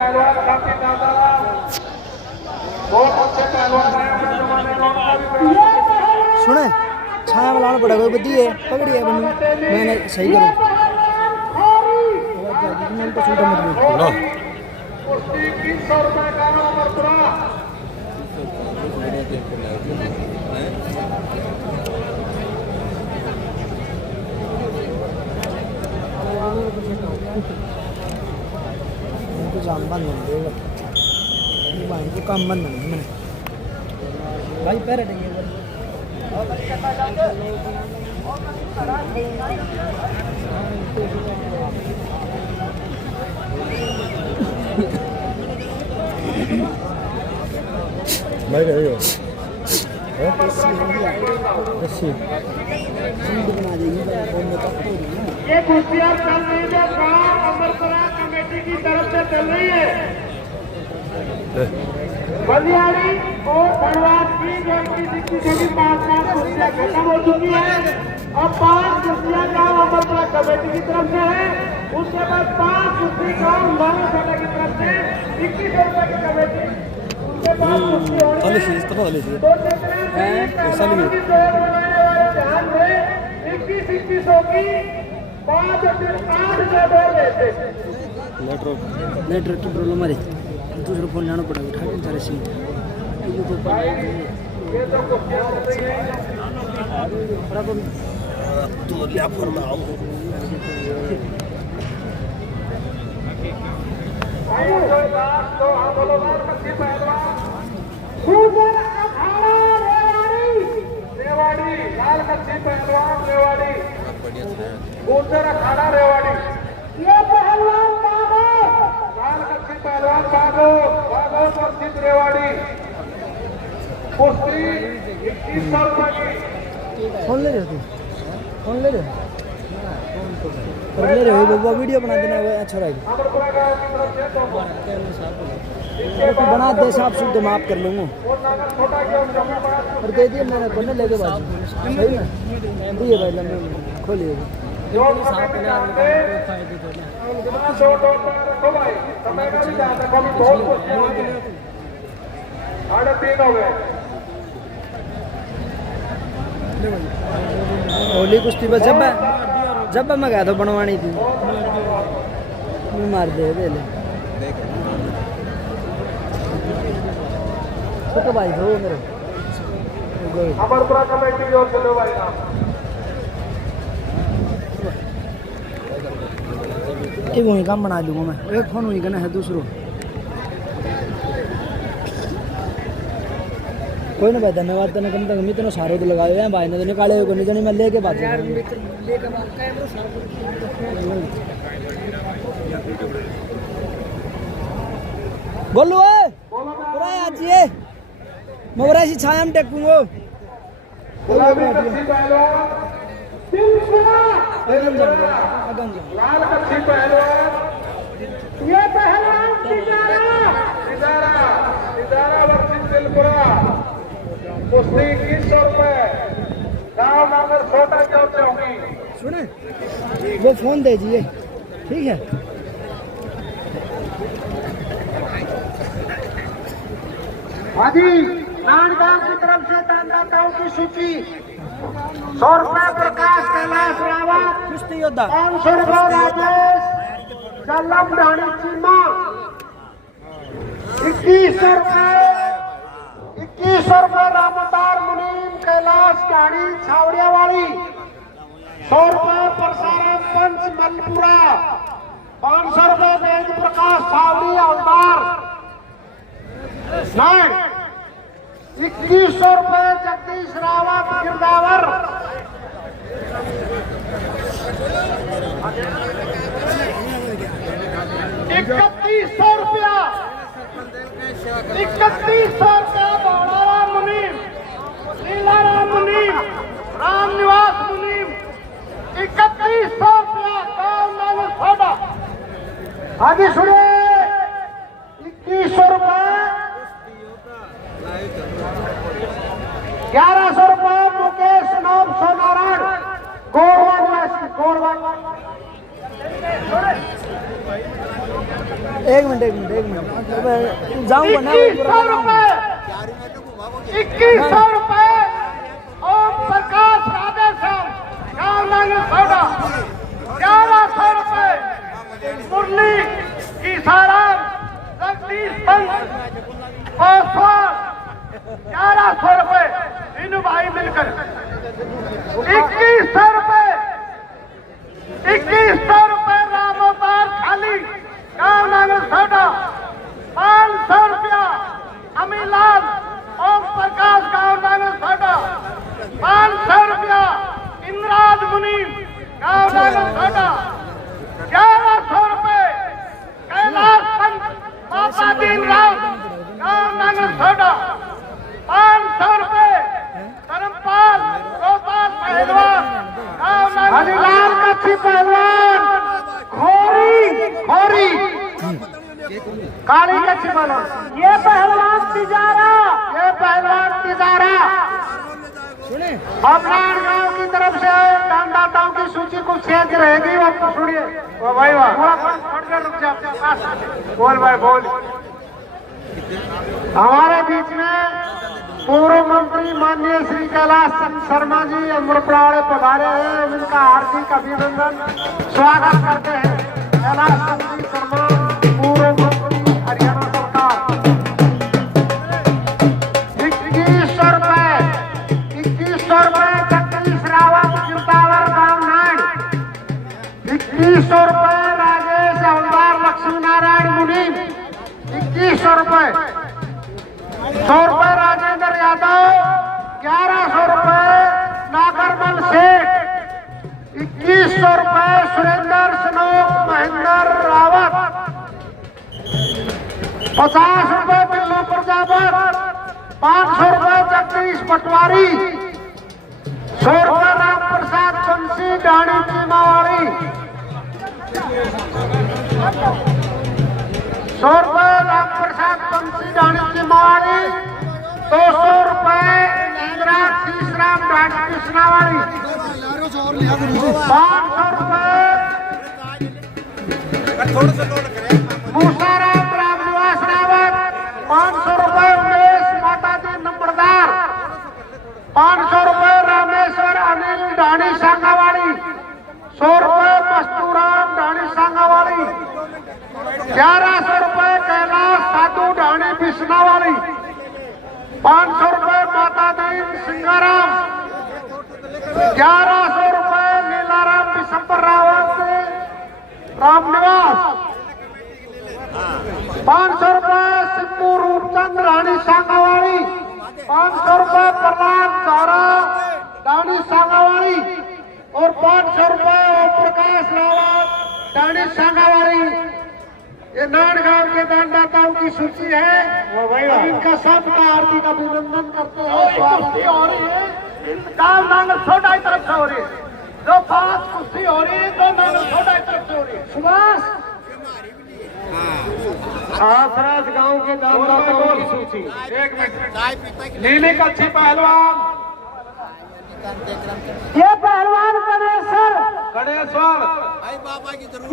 सुने छाया में लाना पड़ेगा बदी है पकड़ी है बनू मैंने सही करूं तो छूटा मत लो तो जामबान बन देगा भाई को काम बंद नहीं मैंने भाई पैर हटेंगे भाई करेगा ये कुश्तियां चल रही है गांव अमरपुरा कमेटी की तरफ से चल रही है। बलियाड़ी और धनबाद की जो इनकी जितनी 5 कुश्तियां खत्म हो चुकी है। अब 5 कुश्तियां गांव अमरपुरा कमेटी की तरफ से है। उसके बाद 5 कुश्ती गांव नाना साडा की तरफ से 2100 रुपए की कमेटी। उसके बाद कुश्ती हो रही है ध्यान में 2100 की 5 से 8 जोड़ लेते नेटवर्क की प्रॉब्लम आ रही दूसरा फोन लाना पड़ेगा उठा के सारे सीन तो क्या फरमाओ रेवाड़ी लाल कच्ची पहलवान रेवाड़ी गुर्जर अखाड़ा रेवाड़ी ये पहलवान बागो लाल कच्ची पहलवान बागो बागो वर्षित रेवाड़ी कुश्ती 2100 रुपए की फोन ले रहे हो फोन ले रहे हो बाबा वीडियो बना देना अच्छा रहेगा अमरपुरा गांव की तरफ से तो बना दे साहब शुद्ध माफ कर लूँगा छोटा और दे दिए मैंने कोने लेके बाजू सही ना दिए भाई लम्बे खोलिए समय का भी ध्यान रखो अभी बहुत कुश्तियां हो गई 3:30 हो गए होली कुश्ती बस जब मैं गया था बनवानी थी मार दे ले तो भाई हो मेरे अमरपुरा कमेटी की ओर से लो भाई नाम एक वही काम बना दूंगा मैं एक फोन वही करना है दूसरों कोई ना भाई धन्यवाद तेने कम तक इतने सारे तो लगाए हैं भाई ने तो निकाले को नहीं जानी मैं लेके बात बोलू पूरा आज ये मोरा सी छाया में टेकूंगो लाल कच्ची पहलवान ये पहलवान सितारा वर्षित दिलपुरा कुश्ती 2100 रुपए गाँव नंबर 16 की ओर से होगी। सुने वो फोन दे दीजिए ठीक है हाजी नानगांव की तरफ से दानदाताओं की सूची 100 रुपए प्रकाश कैलाश रावत कुश्ती योद्धा 500 रुपए राजेश जल्लम ढाणी चीमा 2100 रुपए रामदार मुनीम कैलाश ढाणी छावड़ियावाड़ी 100 रुपए परसाराम पंच मलपुरा 500 रुपए वेद प्रकाश छावड़ी हवलदार 2100 रुपए जगदीश रावत गिरदावर 3100 रुपया 3100 रुपया बाड़ाराम मुनीम लीलाराम मुनीम राम निवास मुनीम 3100 रुपया गाँव नागर साडा आगे सुनिए 2100 रुपए 1100 रुपए मुकेश नाम सोनारायण गोरवा एक मिनट जाऊंगा ना 2100 रुपए 2100 रुपए ओम प्रकाश राधेश्याम गाँव नांगल सौदा 1100 रुपए मुरली ईसाराम जगदीश पंत पासवान 1100 रुपए तीनों भाई मिलकर 2100 रुपए 2100 रुपए रामोपाल खाली गाँव नांगल सौदा 500 रुपया अमीलाल ओम प्रकाश गाँव नांगल सौदा 500 रुपया इंद्राज मुनीम गाँव नांगल सौदा 1100 रुपए कैलाश पंत बाबा दीन राव गाँव नांगल सौदा 500 रुपए धर्मपाल गोपाल पहलवान गाँव हरिलाल कच्छी पहलवान खोरी खोरी काली कच्छी पहलवान ये पहलवान तिजारा अपनार गांव की तरफ से दानदाताओं की सूची कुछ शेष रहेगी वो सुनिए वो भाई वाह रुक जा बोल भाई बोल हमारे बीच में पूर्व मंत्री माननीय श्री कैलाश चंद शर्मा जी अमृतपाड़े पधारे हैं। इनका हार्दिक अभिनंदन स्वागत करते हैं। कैलाश चंद जी शर्मा पूर्व मंत्री हरियाणा सरकार 2100 रुपए जगदीश रावत चिंतावर गाँव नाड़ 2100 रुपए राजेश हवलदार लक्ष्मी नारायण मुनीम 2100 रुपए 100 रुपए राजेंद्र यादव 1100 रुपए नागरमल सेठ 2100 रुपए सुरेंद्र सनोक महेंद्र रावत 50 रुपए बिल्लू प्रजापत 500 रुपए जगदीश पटवारी 100 रुपए राम प्रसाद बंसी डाणी चीमावाड़ी 100 रुपए राम प्रसाद बंसी डाणी चीमावाड़ी 200 रुपए इंदिरा शीशराम डाणी कृष्णावाड़ी 500 रुपए मूसाराम रामनिवास रावत 500 रुपए उमेश माताजी नंबरदार 500 रुपए रामेश्वर अनिल डाणी सांगावाड़ी 100 रुपए मस्तूराम डाणी सांगावाड़ी 1100 रुपए कैलाश साधु डाणी बिस्नावाड़ी 500 रुपए माता दीन सिंगाराम 1100 रुपए लीलाराम बिशंबर रावत रामनिवास 500 रुपए सिप्पू रूपचंद राणी सांगावाड़ी 500 रुपए प्रहलाद चारा डाणी सांगावाड़ी और 500 रुपए ओम प्रकाश रावत डाणी सांगावाड़ी। ये नाड़गांव के दानदाताओं की सूची है। इनका सबका हार्दिक अभिनंदन करते हैं। कुश्ती हो रही है गाँव नांगल सोडा की तरफ से हो रही है। जो 5 कुश्ती हो रही है तो नांगल सोडा की तरफ से हो रही है। सुभाष आसराज गांव के दानदाताओं की सूची 1 मिनट नीली कच्छी पहलवान ये पहलवान गणेश्वर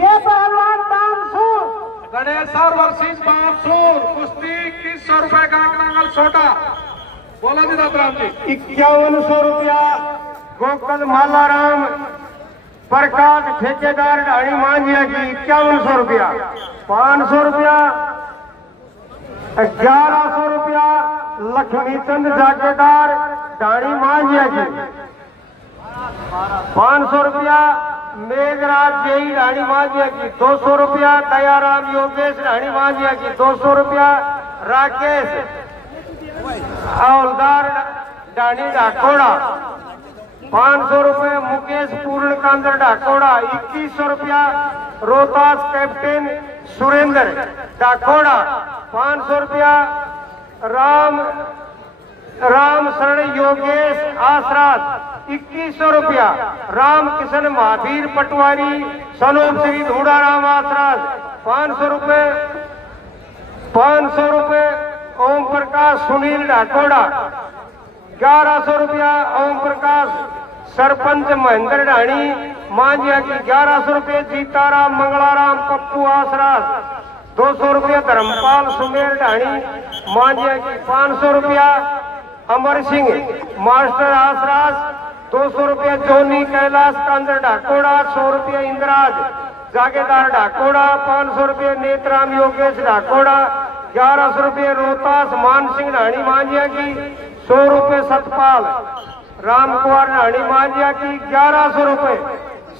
ये पहलवान बांसुर गणेश्वर वर्सेस बांसुर कुश्ती 2100 रुपए गांव नांगल सोटा बोला जी दादराम जी 5100 रुपया गोकल मालाराम प्रकाश ठेकेदार ढाणी मांझिया की 5100 रुपया 500 रुपया 1100 रुपया लक्ष्मीचंद जागीरदार ढाणी मांझिया की 500 रुपया मेघराज जेई ढाणी मांझिया की 200 रुपया दयाराम योगेश ढाणी मांझिया की 200 रुपया राकेश हवलदार ढाणी डाकोड़ा 500 रुपए मुकेश पूर्णकांत डाकोड़ा 2100 रुपया रोहतास कैप्टन सुरेंद्र डाकोड़ा 500 रुपया राम शरण योगेश आसराज 2100 रुपया रामकिशन महावीर पटवारी सनोप श्री धूड़ाराम आसराज 500 रुपए ओम प्रकाश सुनील डाकोड़ा 1100 रुपया ओम प्रकाश सरपंच महेंद्र ढाणी मांझिया की 1100 रुपये जीताराम मंगलाराम पप्पू आसराज 200 रुपया धर्मपाल सुमेर ढाणी मांझिया की 500 रुपया अमर सिंह मास्टर आसरास 200 रुपया जोनी कैलाश कांदर ढाकोड़ा 100 रुपया इंद्राज जागेदार ढाकोड़ा 500 रुपये नेत्राम योगेश ढाकोड़ा 1100 रुपये रोहतास मान सिंह ढाणी मांझिया की 100 रुपये सतपाल राम कुमार ढाणी मांझिया की 1100 रुपये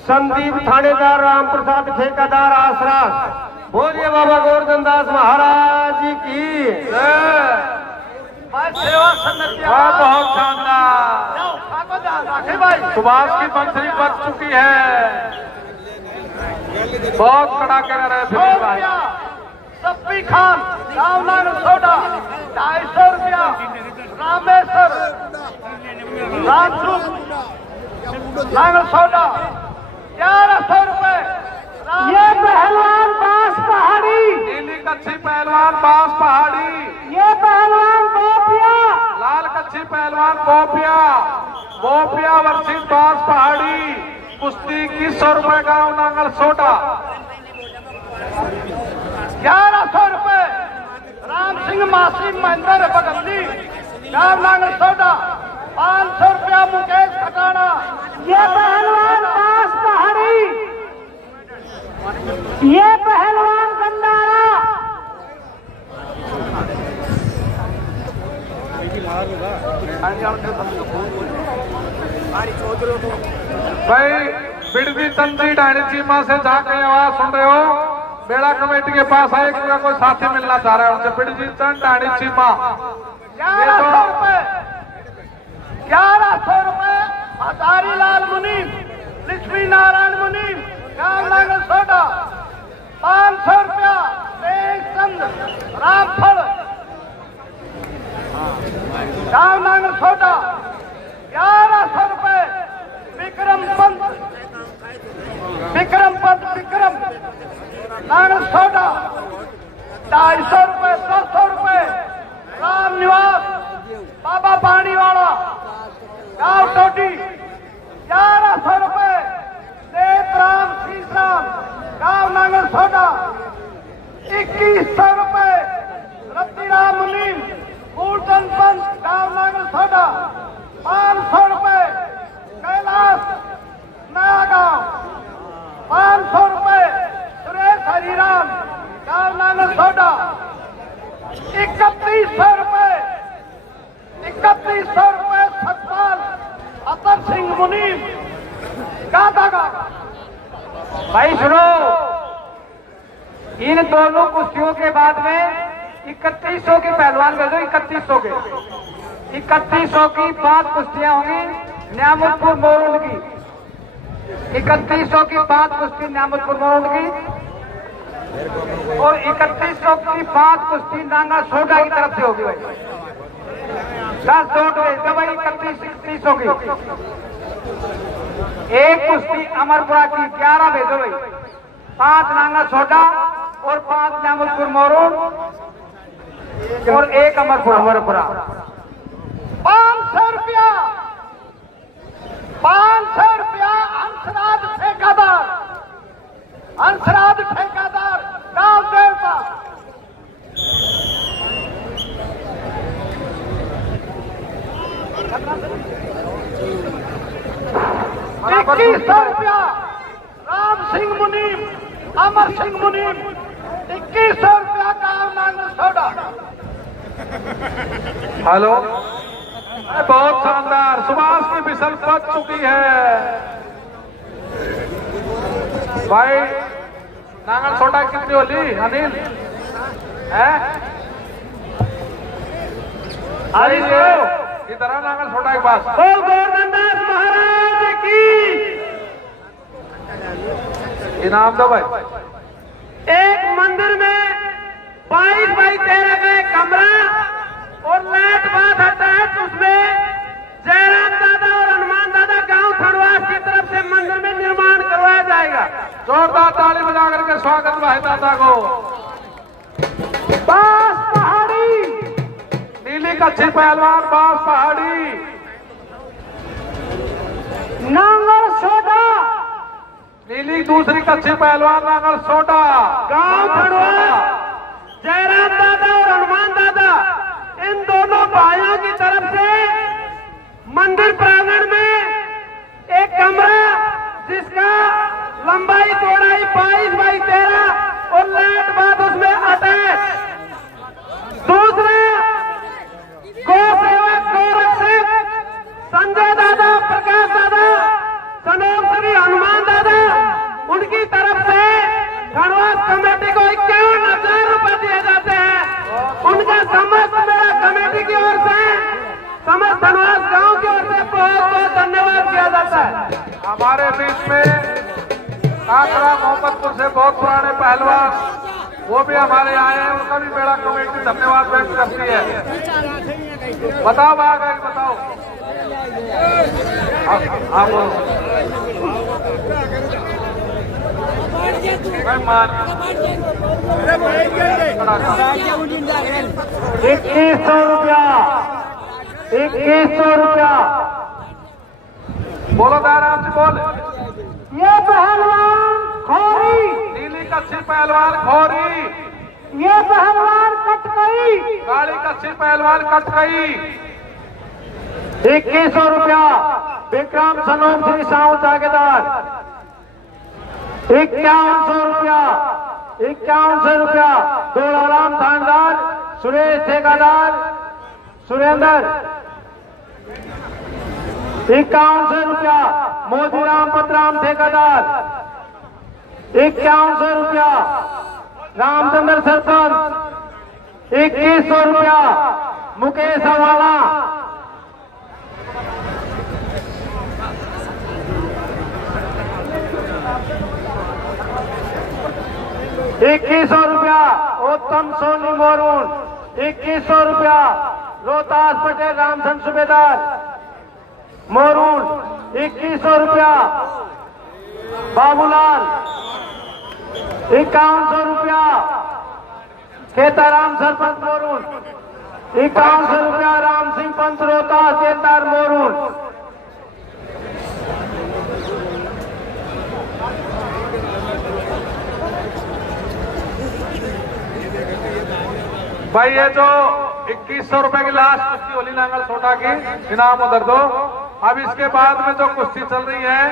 संदीप थानेदार राम प्रसाद ठेकेदार आसरास। बोलिए बाबा गोवर्धन दास महाराज जी की बहुत शानदार। सुभाष की बंसरी बच चुकी है, बहुत कड़ाके का रहे। सब्बी खान रामलाल सोडा 250 रुपया रामेश्वर रामसुख नांगल सोडा 1100 रुपए। ये पहलवान बांस पहाड़ी नीली कच्छी पहलवान बांस पहाड़ी। ये पहलवान बोपिया लाल कच्छी पहलवान बोपिया वर्षित बांस पहाड़ी कुश्ती 2100 रुपए गांव नांगल सोडा। 1100 रुपए राम सिंह मासी महेंद्र बगंदी गांव नांगल सोडा। 500 रुपया मुकेश खटाना। ये पहलवान बांस पहाड़ी, ये पहलवान गंडारा। भाई बिड़दी तंदी ढाणी चीमा से जाके आवाज सुन रहे हो, बेड़ा कमेटी के पास है, कोई साथी मिलना चाह रहा है उनसे। बिड़दी चंद ढाणी चीमा 1100 रुपए 1100 रुपए हजारी लाल मुनीम लक्ष्मी नारायण मुनीम गांव नांगल सोडा। 500 रुपया चंद रामफल गांव नांगल सोडा। 1100 रुपए विक्रम विक्रम नांगल सोडा। 250 रुपए 200 रुपए राम निवास बाबा पानी वाला गांव टोटी। 1100 रुपए देवराम सीसराम गांव नांगल सोडा। 2100 रुपए रतिराम मुनीम फूलचंद पंत गांव नांगल सोडा। 500 रुपए कैलाश नया गांव। 500 रुपए सुरेश हरिराम गांव नांगल सोडा। 3100 रुपए सतपाल अतर सिंह मुनीम गाता गाँव। भाई सुनो, इन दोनों कुश्तियों के बाद में 3100 के पहलवान भेजो। 3100 के 3100 की 5 कुश्तियां होंगी न्यामतपुर मोरुल की। 3100 की 5 कुश्ती न्यामतपुर मोरुल की और 3100 की 5 कुश्ती नांगा सोडा की तरफ से होगी। भाई 10 नोट भेजो भाई। 3100 की एक कुश्ती अमरपुरा की 11 भेजो भाई। 5 नांगा सोडा और 5 न्यामतपुर मोरुल और 1 अमरपुरा। 500 रुपया हंसराज ठेकेदार गांव देवता। 2100 रुपया राम सिंह मुनीम अमर सिंह मुनीम। 2100 रुपया गांव नांगल सोडा। हेलो, बहुत शानदार। सुभाष की मिसल बच चुकी है भाई। नांगल सोडा कितनी होली अनिल है? इधर नांगल सोडा के पास। गोवर्धन दास महाराज की इनाम दो भाई। एक मंदिर में 22 बाई 13 का एक कमरा और लाइट बात अटैच, उसमें जयराम दादा और हनुमान दादा गांव खड़वास की तरफ से मंदिर में निर्माण करवाया जाएगा। जोरदार ताली बजा करके स्वागत भाई दादा को। बांस पहाड़ी नीली कच्छी पहलवान बांस पहाड़ी नांगल सोडा। नीली दूसरी कच्छी पहलवान नांगल सोडा गांव खड़वास। जयराम दादा और हनुमान दादा, इन दोनों भाइयों की तरफ से मंदिर प्रांगण में एक कमरा जिसका लंबाई चौड़ाई 22 बाई 13 और लाइट बाद उसमें अटैच। दूसरा गौ सेवक गोरक्षक संजय दादा, प्रकाश दादा, सनोम श्री हनुमान दादा, उनकी तरफ से खरवास कमेटी को 51,000 रुपए दिए जाते हैं। उनका समस्त मेरा कमेटी की ओर से, समस्त धनवास गांव की ओर से बहुत बहुत धन्यवाद किया जाता है। हमारे बीच में काकरा मोहम्मदपुर से बहुत पुराने पहलवान वो भी हमारे आए हैं, उनका भी मेरा कमेटी धन्यवाद व्यक्त करती है। बताओ आगे बताओ आप मान 2100 रुपया, 2100 रुपया। बोलो आराम से बोल। ये पहलवान खोरी, नीली कच्ची पहलवान खोरी, ये पहलवान कटकई, काली कच्ची पहलवान कटकई। 2100 रुपया विक्रम सनोम श्री साहू तागेदार। 5100 रुपया, 5100 रुपया दोलाराम थानेदार, सुरेश ठेकेदार, सुरेंद्र। 5100 रुपया मोदीराम पतराम ठेकेदार। 5100 रुपया रामचंद्र सरपंच। 2100 रुपया मुकेश अवाला। 2100 रुपया उत्तम सोनी मोरून। 2100 रुपया रोहतास पटेल रामचंद्र सूबेदार मोरून। 2100 रुपया बाबूलाल। 5100 रुपया खेताराम सरपंच मोरून। 5100 रुपया राम सिंह पंत रोहतास देवदार मोरून। भाई ये जो 2100 रुपए की लास्ट कुश्ती होली नांगल छोटा की इनाम उधर दो। अब इसके बाद में जो कुश्ती चल रही है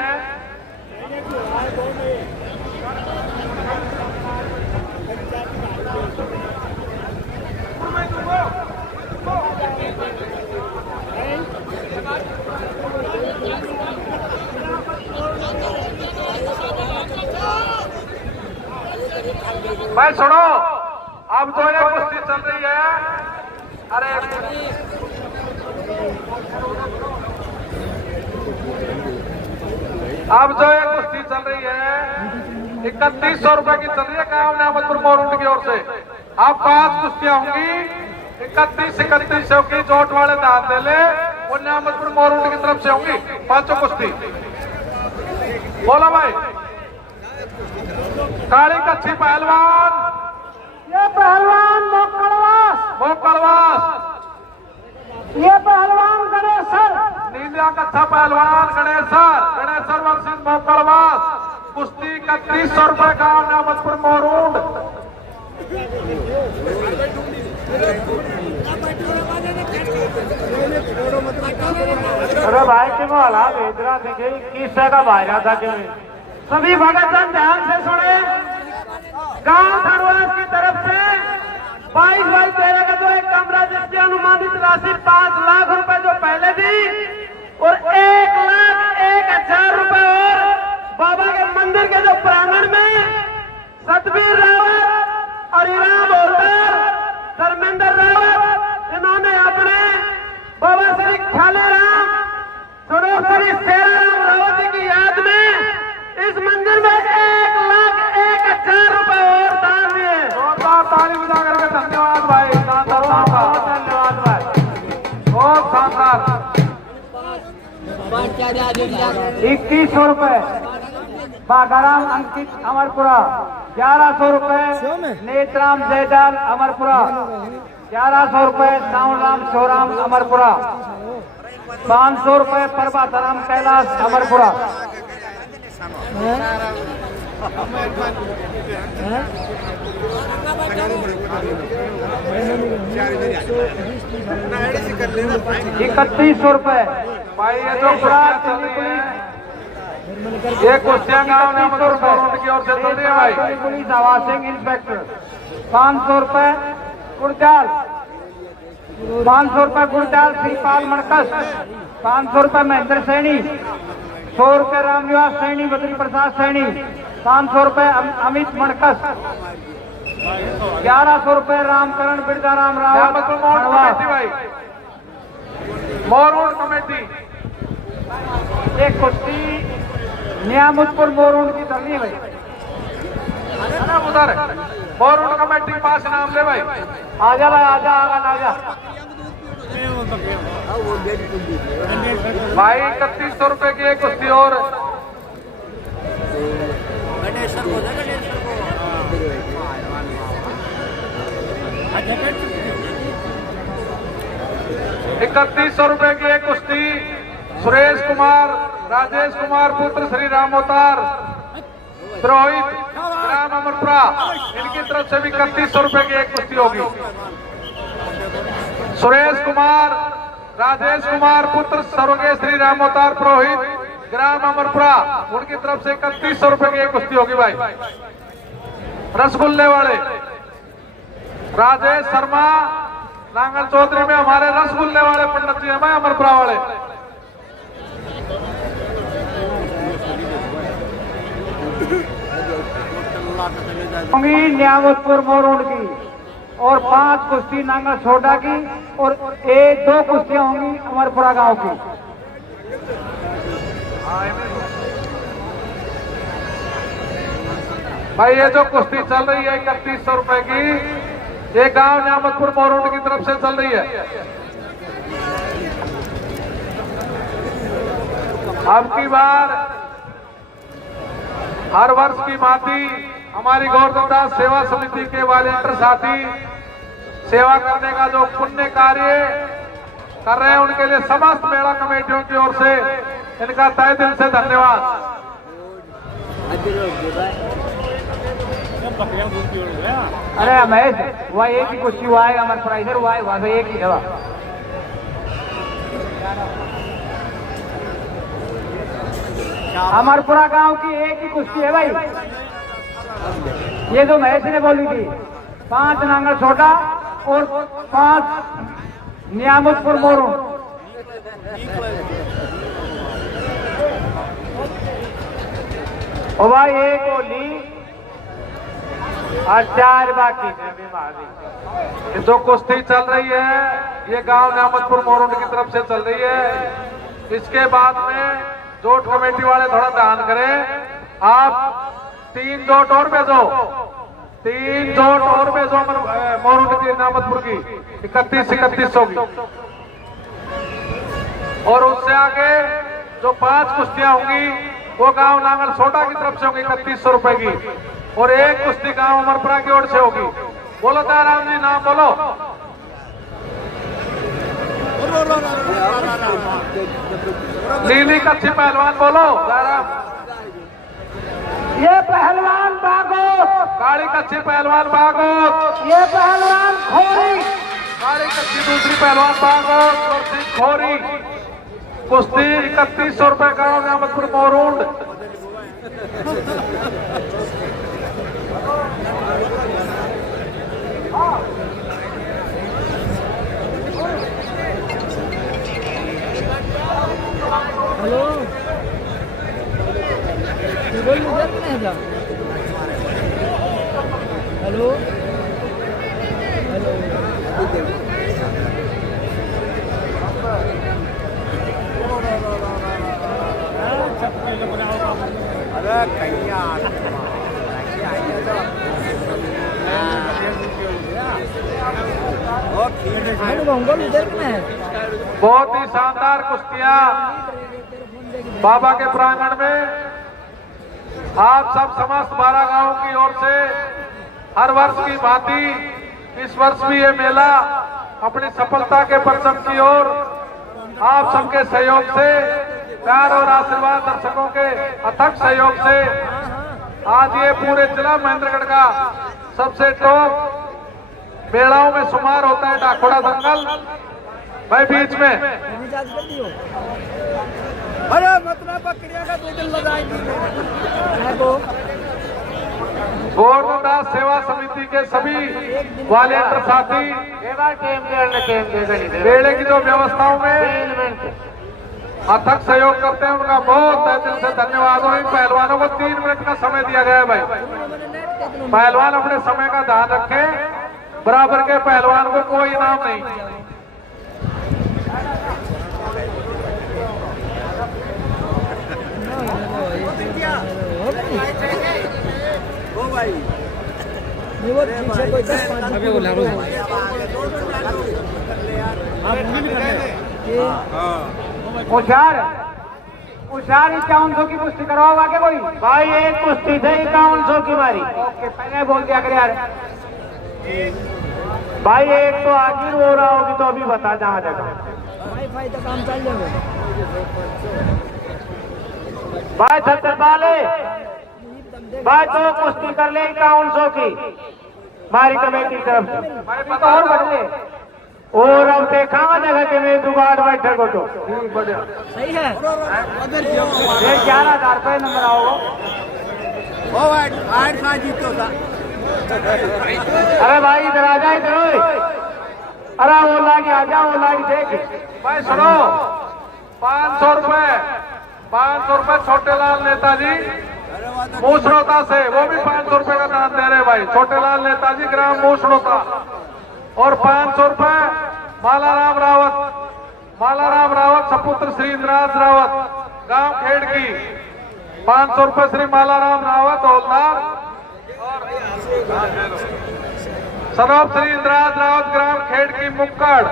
भाई सुनो, अब जो ये कुश्ती चल रही है, अरे अब जो ये कुश्ती चल रही है 3100 रुपए की चल रही है गांव नियामतपुर मोरूड की ओर से। अब 5 कुश्तियां होंगी 31-3100 की। चोट वाले दान दे ले वो नियामतपुर मोरूड की तरफ से होंगी 5 कुश्ती। बोलो भाई। काली कच्ची पहलवान, ये पहलवान मोकड़वास। ये पहलवान गणेशर। नीलिया कच्चा पहलवान गणेशर वर्सेस मोकड़वास। कुश्ती 3100 रुपए गांव नियामतपुर मोरूड। अरे भाई तुम हला भेजरा देखे 2100 का भाईरा था क्यों? सभी भगतजन ध्यान से सुने। गांव धनवास की तरफ से 22 बाई 13 का जो एक कमरा जिसकी अनुमानित राशि 5 लाख रुपए जो पहले दी और 1,01,000 रुपए और बाबा के मंदिर के जो प्रांगण में सतबीर रावत और इराम होलकर, धर्मेंद्र रावत, इन्होंने अपने बाबा श्री खालेराम स्वरूप श्री शेराराम रावत की याद में इस मंदिर में 1,01,000 रुपए और दान दिए। जोरदार ताली बजा करके धन्यवाद भाई। बहुत धन्यवाद भाई। बहुत शानदार। 2100 रुपए बागाराम अंकित अमरपुरा। 1100 रुपए नेत्राम जयदाल अमरपुरा। 1100 रुपए सावराम शोराम अमरपुरा। 500 रुपए प्रभातराम कैलाश अमरपुरा। हैं? हैं? ₹3100 भाई ये जो कुश्तियां चल रही है, ये कुश्तियां गाँव नामतपुर मोरूंड की ओर से चल रही है भाई। पुलिस आवाज सिंह इंस्पेक्टर ₹500 गुड़जाल, ₹500 गुड़जाल श्रीपाल मणकस, ₹500 महेंद्र सैनी, ₹100 रामनिवास सैनी, बद्री प्रसाद सैनी, ₹500 अमित मणकस, ₹1100 रामकरण बिरदाराम नामतपुर मोरूंड कमेटी भाई, मोरूंड कमेटी। एक कुश्ती नियामतपुर मोरूंड की चल रही है भाई। उधर मोरूंड कमेटी के पास नाम ले भाई। आजा भाई आजा आजा भाई ₹3100 की एक कुश्ती और। ₹3100 की एक कुश्ती सुरेश कुमार, राजेश कुमार पुत्र श्री राम अवतार पुरोहित ग्राम अमरपुरा, इनकी तरफ से भी ₹3100 की एक कुश्ती होगी। सुरेश कुमार, राजेश कुमार पुत्र स्वर्गीय श्री राम अवतार पुरोहित ग्राम अमरपुरा, उनकी तरफ से ₹3100 की एक कुश्ती होगी भाई। रसगुल्ले वाले राजेश शर्मा नांगल चौधरी में हमारे रसगुल्ले वाले पंडित जी हैं भाई, अमरपुरा वाले। होंगी नियामतपुर मोरूंड की और 5 कुश्ती नांगल सोडा की और 2 कुश्तियां होंगी अमरपुरा गांव की। भाई ये जो कुश्ती चल रही है ₹3100 की, ये गांव नियामतपुर मोरूंड की तरफ से चल रही है। अब की बार हर वर्ष की भांति हमारी गोवर्धन दास सेवा समिति के वॉलेंटियर साथी सेवा करने का जो पुण्य कार्य कर रहे हैं, उनके लिए समस्त मेला कमेटियों की ओर से इनका तहे दिल से धन्यवाद। अरे महेश वह एक ही कुश्ती हुआ है अमरपुरा, इधर हुआ है, वहां से एक ही दवा। अमरपुरा गांव की एक ही कुश्ती है भाई। ये जो महेश ने बोली थी 5 नांगल छोटा और 5 नियामतपुर मोरूंड। ओ भाई एक होली और 4 बाकी। ये जो कुश्ती चल रही है, ये गांव नियामतपुर मोरूंड की तरफ से चल रही है। इसके बाद में जोट कमेटी वाले थोड़ा ध्यान करें, आप 3 जोट और भेजो, 3 जोट और भेजो मोरूंड की नियामतपुर की 3100 की। और उससे आगे जो 5 कुश्तियां होंगी वो गांव नांगल सोडा की तरफ से होगी ₹3100 की, और एक कुश्ती गांव अमरपुरा की ओर से होगी। बोलो ताराम जी, नाम बोलो। नीली कच्ची पहलवान बोलो ताराम। ये पहलवान बागो, काली कच्ची पहलवान बागो, ये पहलवान खोरी, काली कच्ची दूसरी पहलवान बागो और सिंह खोरी। कुश्ती ₹3100 गांव नियामतपुर मोरूंड। हेलो बोल मुझे नहीं जा। हेलो हेलो अरे कहिया बहुत ही शानदार कुश्तियां बाबा के प्रांगण में आप सब समस्त 12 गांवों की ओर से हर वर्ष की भांति इस वर्ष भी ये मेला अपनी सफलता के परचम की ओर आप सबके सहयोग से, प्यार और आशीर्वाद दर्शकों के अथक सहयोग से आज ये पूरे जिला महेंद्रगढ़ का सबसे टॉप मेड़ाओं में शुमार होता है डाकोड़ा दंगल भाई बीच में। इजाजत कर दियो। अरे मतलब बकरिया का 2 दिन लगाएंगे गोवर्धनदास सेवा समिति के सभी वॉलेंटियर साथी मेले की जो व्यवस्थाओं में अथक सहयोग करते हैं उनका बहुत तहे दिल से धन्यवाद। और इन पहलवानों को 3 मिनट का समय दिया गया है भाई। पहलवान अपने समय का ध्यान रखें, बराबर के पहलवान को कोई इनाम नहीं। नहीं वो पीछे कोई 10-5 अभी बोला होशियार 5100 की कुश्ती करवाओ आगे कोई भाई। एक कुश्ती थे 5100 की मारी। ओके पहले बोल दिया कर यार भाई। एक तो आखिर हो रहा होगी तो अभी बता जहाँ जगह वाईफाई का काम चल जाएगा भाई। 70 वाले भाई तो कुश्ती कर ले 5100 की हमारी कमेटी की तरफ से तो और बढ़ ले। और अब देखा जगह के में जुगाड़ बैठे को तो सही है। 11,000 रुपये नंबर आओगे। जीतो था। अरे भाई इधर आ जा इधर। अरे ओला की आ जा ओला की देख भाई सुनो 500 रुपए छोटे लाल नेताजी मूसरोता से, वो भी 500 रुपए का दान दे रहे भाई। छोटे लाल नेताजी ग्राम मूसरोता। और 500 रुपए मालाराम रावत सपुत्र श्री इंद्राज रावत गांव खेड़की। 500 रुपए श्री मालाराम रावत हौलदार सनोप श्री इंद्राज रावत ग्राम खेड़की मुक्कड़।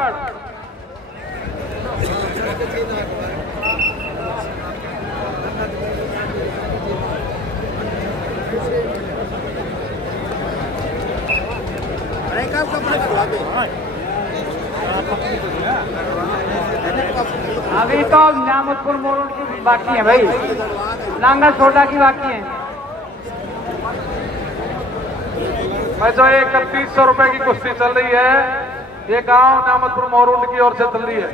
अभी तो न्यामतपुर मोड़ की बाकी है भाई, नांगा छोटा की बाकी है। भाई जो 3100 रुपए की कुश्ती चल रही है, ये गांव न्यामतपुर मोरूंड की ओर से चल रही है।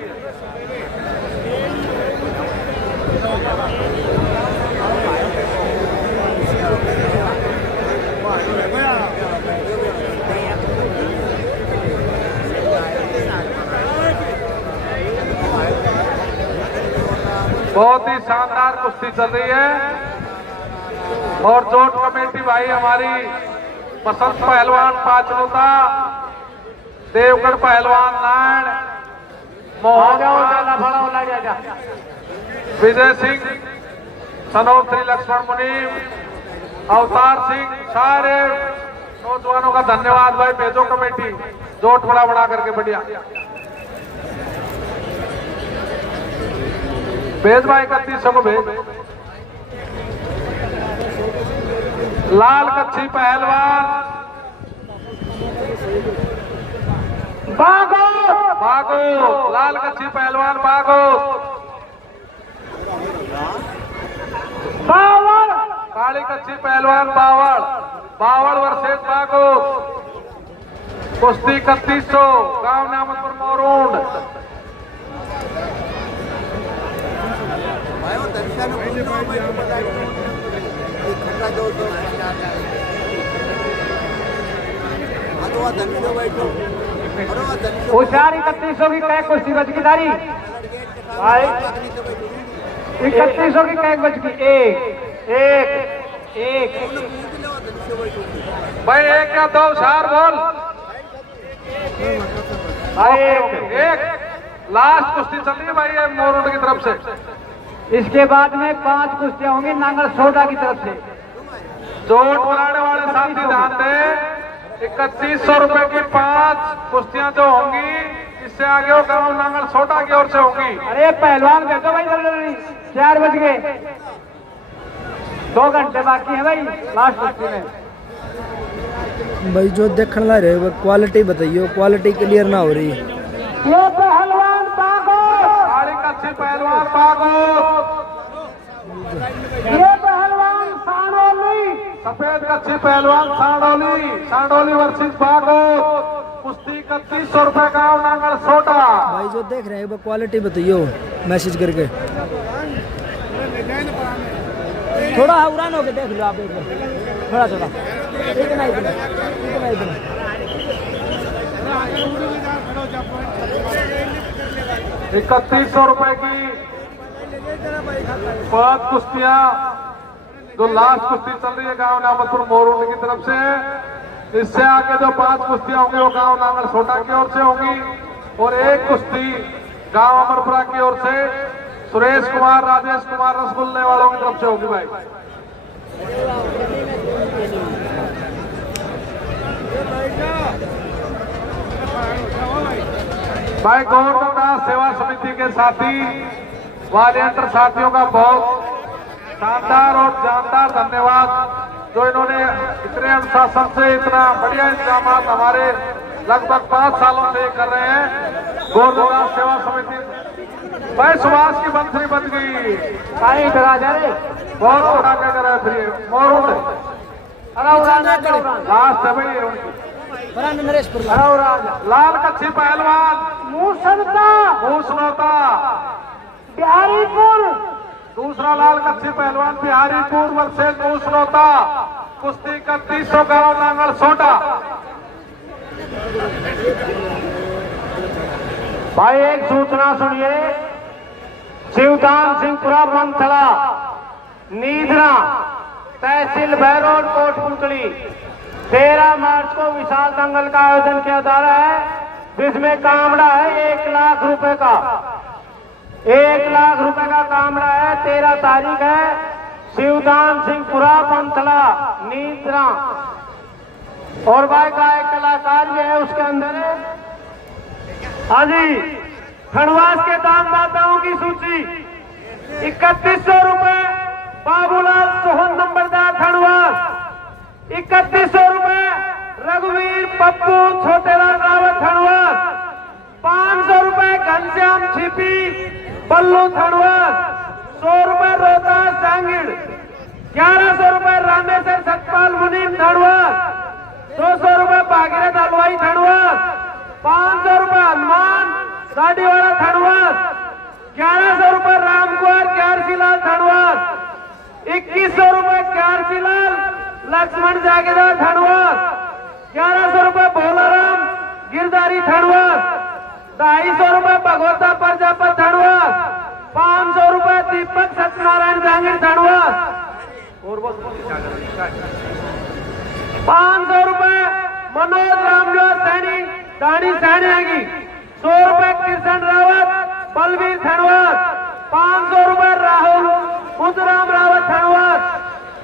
बहुत ही शानदार कुश्ती चल रही है। और जोट कमेटी भाई हमारी बसंत पहलवान पाचनोता, देवगढ़ पहलवान नारायण, विजय सिंह, सनोप श्री लक्ष्मण मुनीम, अवतार सिंह, सारे नौजवानों का धन्यवाद भाई। भेजो कमेटी जोट बड़ा करके बढ़िया भेज भाई। 3100 को भेज। लाल कच्छी पहलवान बागो, लाल कच्छी पहलवान बागो, काली कच्छी पहलवान बावड़ वर्सेस बागो। कुश्ती 3100 गांव न्यामतपुर मोरूंड। होशियार 3100 की कैक कुश्ती बच की तारी भाई। 3100 की कैक बच की। एक भाई 1 या 2 शार बोल भाई। एक लास्ट कुश्ती चल रही है भाई ये मोरूंड की तरफ से। इसके बाद में 5 कुश्तियां होंगी नांगल सोडा की तरफ से। जोट बनाने वाले साथी ध्यान दें, 3100 रुपए की 5 कुश्तियां जो होंगी, इससे आगे वो गांव नांगल सोटा की ओर से होंगी। अरे पहलवान भेजो भाई जल्दी, 4 बज गए, 2 घंटे बाकी है भाई लास्ट कुश्ती में। भाई जो देखने ला रहे वो क्वालिटी बताइए, क्वालिटी क्लियर ना हो रही। ये पहलवान बागो, काली कच्छी पहलवान बागो, ये पहलवान सानोली, सफेद कच्छी पहलवान सांडोली वर्सेस बागोत, कुश्ती 3100 रुपए गाँव नांगल सोटा। भाई जो देख रहे हैं वो क्वालिटी बताइयो मैसेज करके, थोड़ा उड़ान होके देख लो आप एक बार, थोड़ा इतना 3100 रुपए की 5 कुश्तियां जो लास्ट कुश्ती चल रही है गांव नामतपुर मोरूड की तरफ से। इससे आगे जो 5 कुश्तियां होंगी वो गांव नांगल सोटा की ओर से होंगी, और एक कुश्ती गांव अमरपुरा की ओर से सुरेश कुमार राजेश कुमार रसगुल्ले वालों की तरफ से होगी। भाई गवर्नमेंट सेवा समिति के साथी वॉलंटियर साथियों का बहुत शानदार और जानदार धन्यवाद, जो इन्होंने इतने अनुशासन से इतना बढ़िया इंतजाम हमारे लगभग 5 सालों से कर रहे हैं। गवर्नमेंट सेवा समिति भाई सुभाष की बंसरी बन गई, कहीं डरा जा रहे बहुत उड़ा के जरा फिर मोरूड लास्ट है भाई उनकी। लाल कच्छी पहलवान मूसनौता बिहारीपुर, दूसरा लाल कच्छी पहलवान बिहारीपुर वर्सेस मूसनौता, कुश्ती 3100 गांव नांगल सोटा। भाई एक सूचना सुनिए, शिवदान सिंहपुरा मंथला नीदरा तहसील भैरोड कोटपुतली 13 मार्च को विशाल दंगल का आयोजन किया जा रहा है, जिसमें कामड़ा है 1 लाख रुपए का, 1 लाख रुपए का कामड़ा है। 13 तारीख है, शिवदान सिंहपुरा मंथला नीदरा, और भाई गायक कलाकार भी है उसके अंदर। हाँ जी, खंडवास के दानदाताओं की सूची 3100 रुपए बाबूलाल सोहन नंबरदार खंडवास, 3100 रुपए रघुवीर पप्पू छोटेलाल रावत खंडवास, 500 रुपए घनश्याम छिपी बल्लू खंडवास, 100 रुपए रोहतास सांगिड़, 1100 रुपए रामेश्वर सतपाल मुनीम खंडवास, 200 रुपए भागीरथ हलवाई खंडवास, 500 रुपए हनुमान साडीवाला खंडवास, 1100 रुपए रामकुमार क्यारसीलाल खंडवास, 2100 रुपए क्यारसीलाल लक्ष्मण जागीरदार खंडवास, 1100 रुपए भोलाराम गिरधारी खंडवास, 250 रुपए भगवता प्रजापत खंडवास, 500 रुपए दीपक सत्यनारायण जांगीर खंडवास, और 500 रुपए मनोज रामविलास सैनी दाढ़ी सैनी, 100 रुपए किशन रावत बलवीर खंडवास, 500 रुपए राहुल बुद्धराम रावत खंडवास,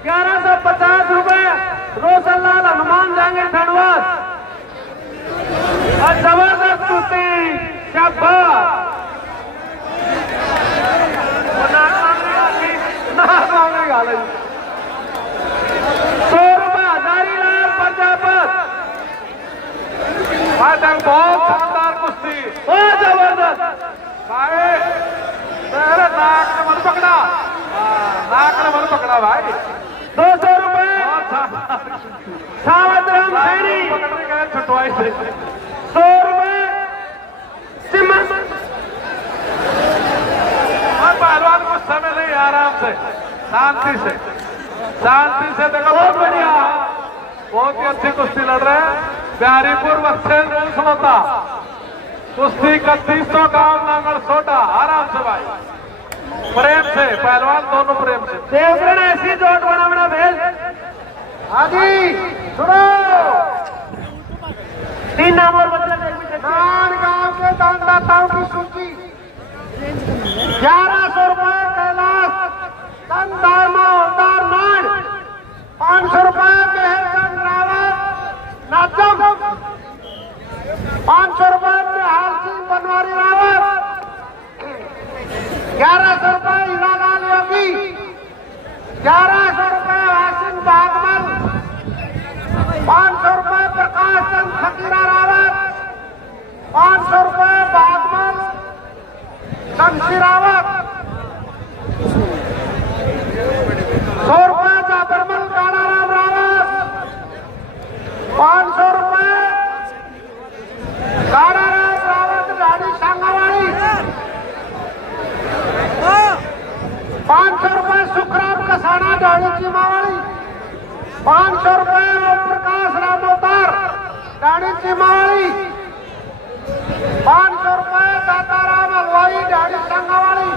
1150 रुपए रोशनलाल हनुमान जांगीर खंडवास। और जबरदस्त कुश्ती, शाबाश। 100 रुपए हजारीलाल प्रजापत, बहुत शानदार कुश्ती, बहुत जबरदस्त भाई। मेरे नाक ने मन पकड़ा, नाक ने मन पकड़ा भाई। 200 रुपए सावतराम सैनी पकड़ने गए छुटवाई से, 100 रुपए सिमर। पहलवान कुछ समय नहीं, आराम से शांति से देखो, बहुत बढ़िया, बहुत ही अच्छी कुश्ती लड़ रहे हैं। बिहारीपुर वर्सेस मूसनौता, कुश्ती 3100 गांव नांगल सोटा, आराम से भाई, प्रेम से पहलवान दोनों प्रेम से। देवगढ़ ऐसी जोट बना भेज आदि सुनो। 3 नाम और मतलब गांव के दानदाताओं की सूची 1100 रुपए कैलाश चंद दामा उदार नाड़, 500 रुपए मेहरचंद रावत नाचम, 500 रुपए निहाल सिंह बनवारी रावत, 1100 रुपए हीरालाल योगी, 1100 रुपए हासिम बागमल, 500 रुपए प्रकाश चंद खतीरा रावत, 500 रुपए बागमल शमशी रावत, 100 रुपए जाफरमल कालाराम रावत, डाणी चिमावली। 500 रुपए ओम प्रकाश रामोतर डाणी चिमावली। 500 रुपए दाताराम हलवाई डाणी संगावाली।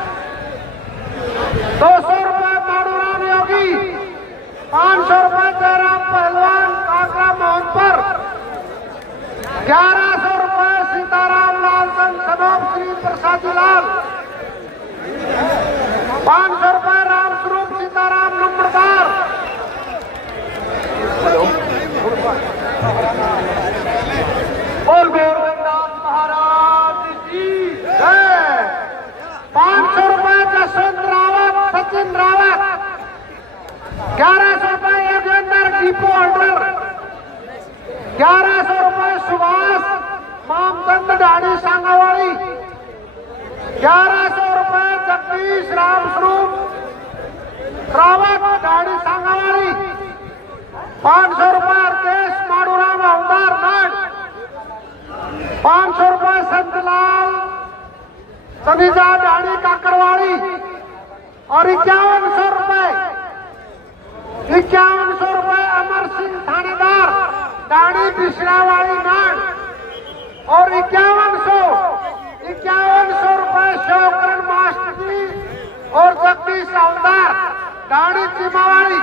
200 रुपए माड़ूराम योगी। 500 रुपए जयराम पहलवान काकरा मोहनपुर। 1100 रुपए सीताराम लाल संघ सनोप श्री प्रसादी लाल। 500 रुपए राम स्वरूप सीताराम नंबरदार। बोल गोरखनाथ महाराज की जय। 500 रुपए जसवंत रावत सचिन रावत। 1100 रुपए योगेंद्र डिपो होल्डर। 1100 रुपए सुभाष मामचंद डाणी सांगावाली। 1100 रुपए जगदीश राम स्वरूप रावत डाणी सांगावाली। 500 रुपए अर्केश माड़ूराम हवलदार नाट। 500 रुपए संतलाल सनीजा डाणी काकरवाड़ी। और 5100 रुपए 5100 रुपए अमर सिंह थानेदार डाणी बिशरावाड़ी नाट। और 5100 रुपए शिवकरण मास्टर जी और जगदीश हवलदार डाणी चिमावाड़ी।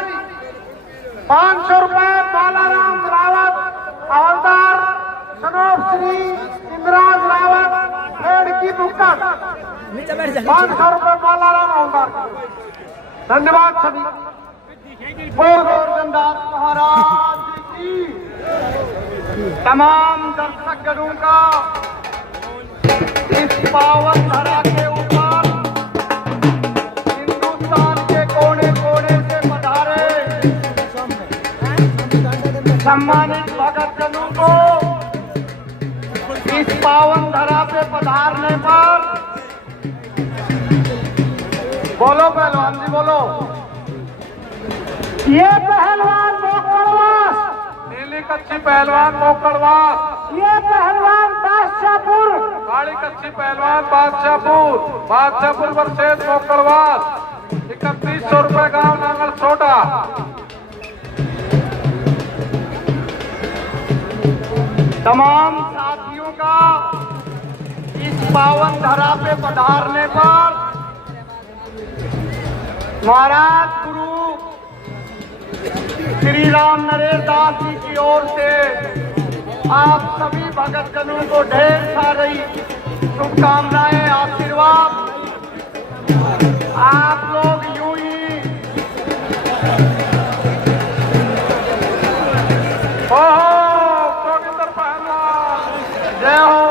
500 रुपए बालाराम रावत हवलदार सनोप श्री इंद्राज रावत खेड़की मुक्का। नीचे बैठ जा। 500 रुपए बालाराम हवलदार। धन्यवाद सभी। बोल गोरखनाथ महाराज की। तमाम दर्शकगणों का इस पावन धरा के ऊपर हिंदुस्तान के कोने कोने से पधारे सम्मानित भगतजनों को इस पावन धरा पे पधारने पर बोलो पहलवान जी बोलो। ये पहलवान मोकड़वास। नीली कच्ची पहलवान मोकड़वास। ये पहलवान बादशाहपुर। काली कच्ची पहलवान बादशाहपुर वर्सेस मोकड़वास। 3100 रुपए गांव नांगल छोटा। तमाम साथियों का इस पावन धरा पे पधारने पर महाराज गुरु श्री राम नरेश दास जी की ओर से आप सभी भगतजनों को ढेर सारी शुभकामनाएं आशीर्वाद। आप लोग यूं ही जोगिंदर पहलवान जय हो।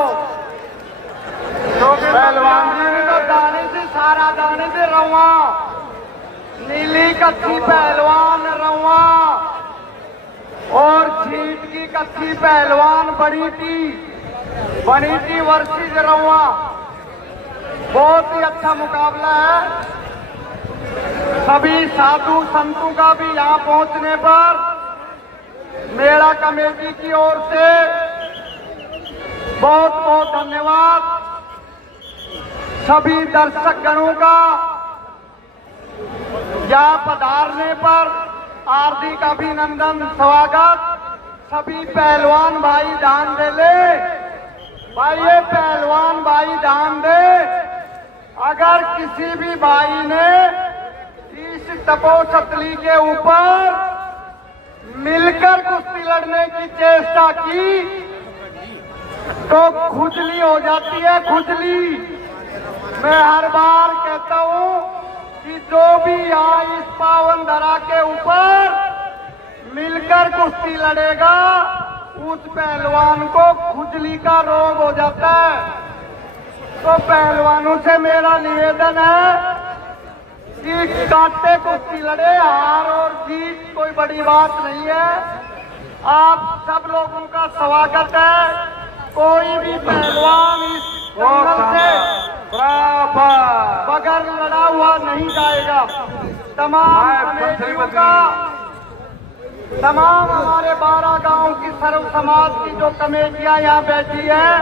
पहलवान जी ने तो दाने से सारा दाने से रवा। नीली कच्ची पहलवान रवा और छीट की कच्ची पहलवान बनी थी वर्षी रवा। बहुत ही अच्छा मुकाबला है। सभी साधु संतों का भी यहाँ पहुंचने पर मेला कमेटी की ओर से बहुत बहुत धन्यवाद। सभी दर्शक गणों का यहाँ पधारने पर हार्दिक अभिनंदन स्वागत। सभी पहलवान भाई दान दे ले भाई। ये पहलवान भाई दान दे। अगर किसी भी भाई ने इस तपोछतली के ऊपर मिलकर कुश्ती लड़ने की चेष्टा की तो खुजली हो जाती है, खुजली। मैं हर बार कहता हूं कि जो भी यहाँ इस पावन धरा के ऊपर मिलकर कुश्ती लड़ेगा उस पहलवान को खुजली का रोग हो जाता है। तो पहलवानों से मेरा निवेदन है कि कांटे कुश्ती लड़े। हार और जीत कोई बड़ी बात नहीं है। आप सब लोगों का स्वागत है। कोई भी पहलवान इस जंगल से बगैर लड़ा हुआ नहीं जाएगा। तमाम कमेटियों का, तमाम हमारे 12 गांव की सर्व समाज की जो कमेटियां यहाँ बैठी है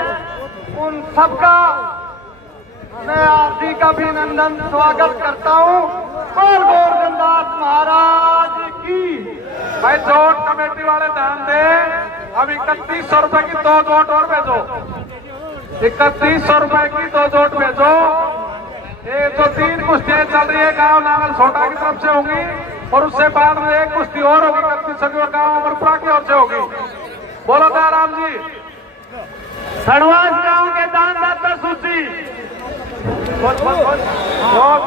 उन सबका मैं हार्दिक अभिनंदन स्वागत करता हूँ। और गोवर्धनदास महाराज की। भाई जोट कमेटी वाले ध्यान दे, अब 3100 रुपए की 2 जोट और भेजो, 3100 रुपए की 2 जोट भेजो। ये जो 3 कुश्तियां चल रही है गांव नांगल सोटा की तरफ से होंगी और उससे बाद में एक कुश्ती और होगी 3100 की गांव अमरपुरा की ओर से होगी। बोलो दयाराम जी। खड़वास गांव के दानदाता सूची बहुत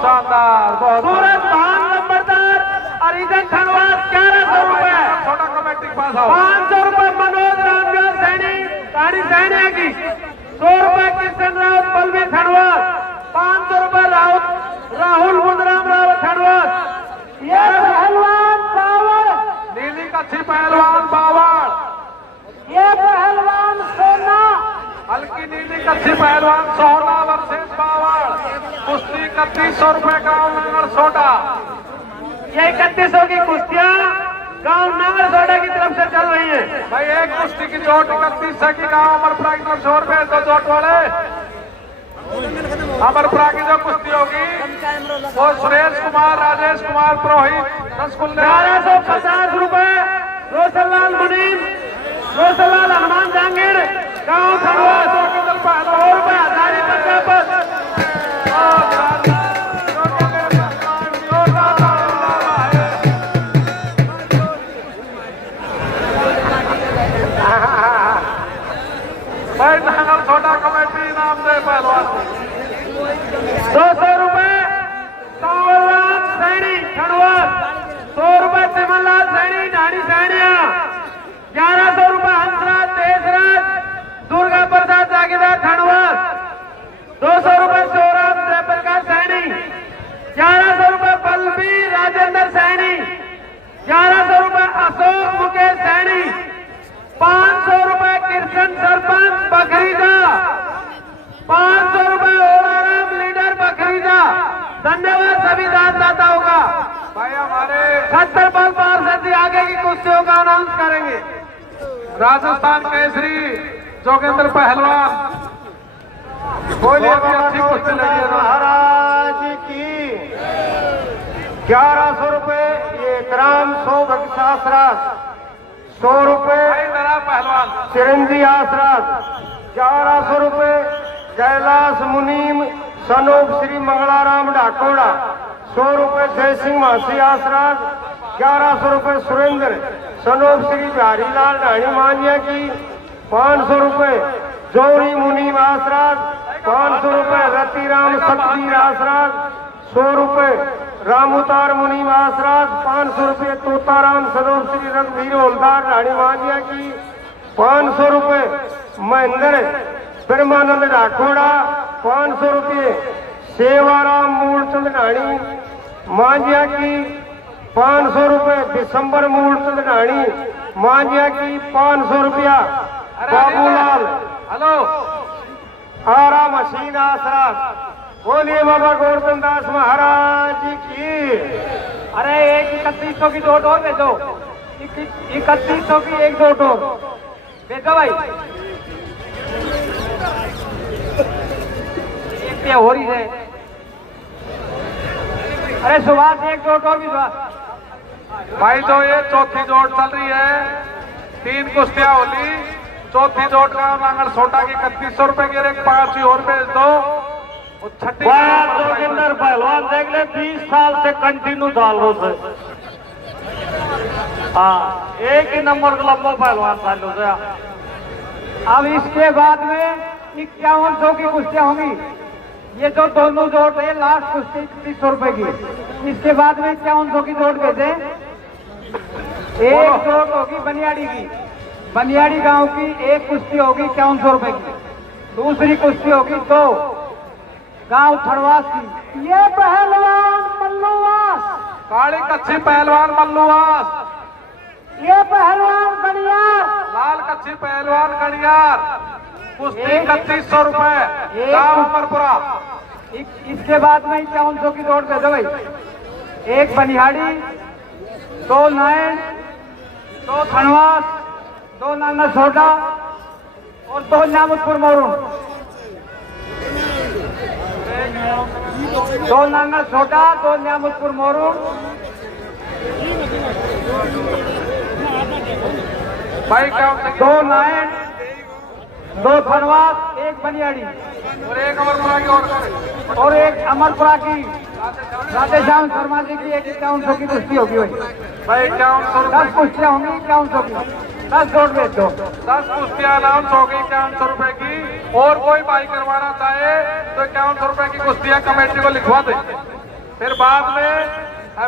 शानदार, बहुत सूरज भान नंबरदार अरिजन खड़वास 1100 रुपए। छोटा कमेटी के पास आओ। 500 रुपए मनोज रामदास सैनी गाड़ी सहने की। 100 रुपए किशन राउत पलवी खड़वास। 500 रुपए राहुल मुंदराम रावत खड़वास। ये पहलवान बावड़, नीली कच्छी पहलवान बावड़, ये पहलवान सोना, हल्की नीली कच्छी पहलवान सोना वर्सेस बावड़। कुश्ती 3100 रुपए गांव नांगल सोटा। ये 3100 की कुश्तियां गांव नांगल सोटा की तरफ से चल रही है। भाई एक कुश्ती की जोट 3100 की गांव अमरपुरा की तरफ से और भेज दो जोट वाले। अमरपुरा की जो कुश्ती होगी वो सुरेश कुमार राजेश कुमार पुरोहित रसगुल्ले 1150 रुपए। रोशनलाल मुनीम, रोशनलाल हनुमान जहांगीर गांव खड़वास। 100 रुपए हजारी पंजाब। भाई नांगल छोटा कमेटी इनाम दे पहलवान। 200 रुपए कंवरलाल सैनी खड़वास। 100 रुपए तिमनलाल सैनी नानी सैनिया। 1100 रुपए हंसराज देशराज दुर्गा प्रसाद जागीरदार खड़वास। 200 रुपए सौरभ जयप्रकाश सैनी। 1100 रुपए बलबीर राजेंद्र सैनी। 1100 रुपए अशोक मुकेश सैनी। 500 रुपए कृष्ण सरपंच बखरीदा। 500 रुपए ओलाराम लीडर बखरीदा। धन्यवाद सभी दानदाताओं का। भाई हमारे छत्रपल पार्षद जी आगे की कुश्तियों का अनाउंस करेंगे। राजस्थान केसरी जोगेंद्र पहलवान, बोलिए भी अच्छी कुश्ती लगी है। महाराज की 1100 रुपए ये ग्राम 100 आसरास। 100 रुपए भाई डरा पहलवान। चिरंजी आसरास। 1100 रुपए कैलाश मुनीम सनोप श्री मंगलाराम डाकोड़ा। 100 रुपए जय सिंह मासी आसरास। 1100 रुपए सुरेंद्र सनोप श्री बिहारीलाल ढाणी मांझिया की। 500 रुपए जोरी मुनीम आसरास। 500 रुपए रतिराम सतबीर आसरास। 100 रुपए रामुतार मुनीम आसरास। 500 रुपए तोताराम सनोप श्री रघुवीर होलदार ढाणी मांझिया की। 500 रुपए महेंद्र ब्रह्मानंद राठौड़ा। 500 रुपये सेवाराम मूलचंद ढाणी मांझिया की। 500 रुपए दिसंबर मूलचंद ढाणी मांझिया की। 500 रुपया बाबूलाल हेलो आरा मशीन आसरा। बोलिए बाबा गोवर्धन दास महाराज की। अरे एक 3100 की जोट और भेजो। 3100 की एक जोट और भेजो भाई। ये हो रही है। अरे सुभाष एक जोट और भी सुभाष। भाई जो ये चौथी जोट चल रही है, 3 कुश्तियां होली, चौथी जोट का नांगल सोटा की 3100 रुपए की, एक 5 ही और भेज दो। और छठी जोगिंदर पहलवान देख ले 20 साल से कंटिन्यू चालू से। हाँ एक ही नंबर का लंबा पहलवान चालू से। अब इसके बाद में 5100 की कुश्तियां होंगी। ये जो दोनों जोट है लास्ट कुश्ती 3100 रुपए की। इसके बाद में 5100 की जोट भेजे। एक जोट होगी बनियाड़ी की, बनियाड़ी गांव की एक कुश्ती होगी 5100 रुपए की। दूसरी कुश्ती होगी 2 गांव खड़वास की। ये पहलवान मल्लूवास, काली कच्छी पहलवान मल्लूवास, ये पहलवान गणियार, लाल कच्छी पहलवान गणियार। कुश्ती 3100 रुपए गांव अमरपुरा। इसके बाद में 5100 की जोड़ दे दो भाई। एक बनिहाड़ी, 2 नायन, 2 खनवास, 2 नाना सोडा और 2 नामतपुर मोरून। दो नांगल छोटा, दो न्यामुदपुर मोरू, भाई क्या दो नायन, दो धनवाद, एक बनियाड़ी और एक अमरपुरा की और एक अमरपुरा की राधे श्याम शर्मा जी की 5100 की कुश्ती होगी भाई 5100 10 रुपए कुश्तियाँ होंगी 5100 की 10 जोड़ बेच दो 10 कुश्तियां अनाउंस होगी 5100 रुपए की। और कोई भाई करवाना चाहे तो 5100 रुपए की कुश्तियां कमेटी को लिखवा दे। फिर बाद में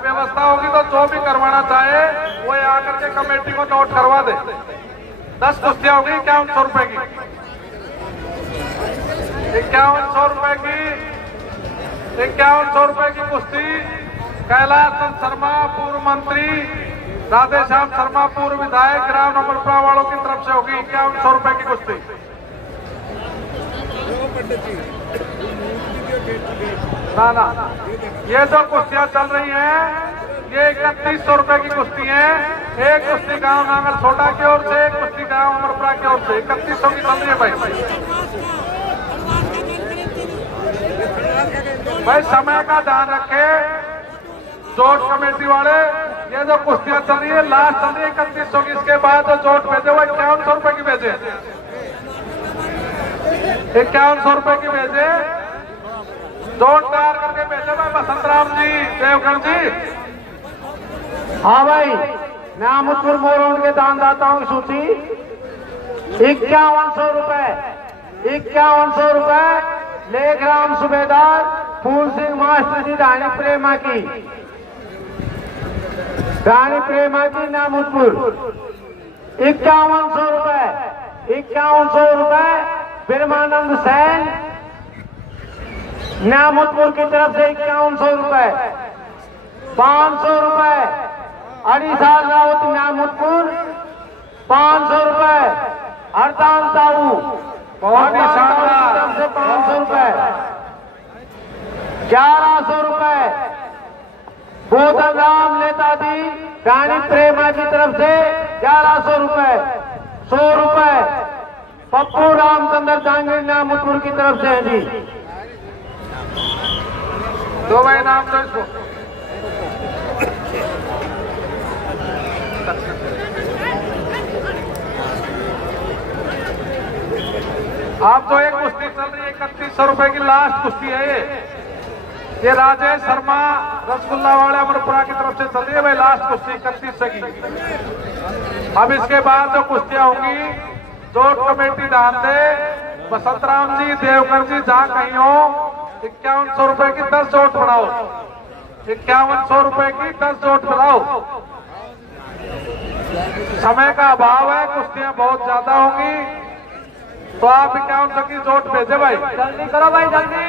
व्यवस्था होगी तो जो भी करवाना चाहे वो आकर के कमेटी को नोट करवा दे। 10 कुश्तियां होगी 5100 रुपए की। 5100 रुपए की 5100 रुपए की कुश्ती कैलाश चंद शर्मा पूर्व मंत्री, राधे श्याम शर्मा पूर्व विधायक, ग्राम अमरपुरा वालों की तरफ से होगी 5100 रुपए की कुश्ती। ना ये जो कुश्तियां चल रही हैं ये 3100 रुपए की कुश्ती है। एक कुश्ती गांव नांगल छोटा की ओर से, एक कुश्ती गांव अमरपुरा की ओर से 3100 की चल रही है भाई समय का ध्यान रखे जोट कमेटी वाले। ये जो कुश्तियां चल रही है लास्ट चल रही है 3100 की। इसके बाद जो जोट भेजे वो 5100 रुपए की भेजे, 5100 रुपए की भेजे। जोट तैयार करके भेजे भाई बसंत राम जी, देवगढ़ जी। हाँ भाई, न्यामुदपुर मोरू के दानदाताओं की सूची 5100 रुपए, 5100 रुपए लेखराम सूबेदार फूल सिंह मास्टर जी रानी प्रेमा की, रानी प्रेमा की न्यामुदपुर 5100 रुपए, 5100 रुपए ब्रह्मानंद सैन न्यामुदपुर की तरफ से 5100 रुपए, 500 रुपए अड़ीसाल राउत न्यामुदपुर, 500 रुपए हरदान ताऊ बहुत ही शानदार से 500 रुपए, 1100 रुपए बोधन राम नेताजी रानी प्रेमा की तरफ से 1100 रुपए, 100 रुपए पप्पू रामचंद्र जांगीर न्यामुदपुर की तरफ से है जी। दो भाई नाम तो इसको आप तो एक कुश्ती चल रही है 3100 रुपए की लास्ट कुश्ती है ये राजेश शर्मा रसगुल्ला वाले अमरपुरा की तरफ से चल रही है भाई लास्ट कुश्ती 3100 की। अब इसके बाद जो कुश्तियां होंगी जोट कमेटी ध्यान दे, बसंत राम जी, देवकर जी जहां कहीं हो 5100 रुपए की 10 जोट बनाओ, 5100 रुपए की 10 जोट बनाओ। समय का अभाव है, कुश्तियां बहुत ज्यादा होंगी तो आप 5100 की जोट भेजे भाई, जल्दी करो भाई जल्दी।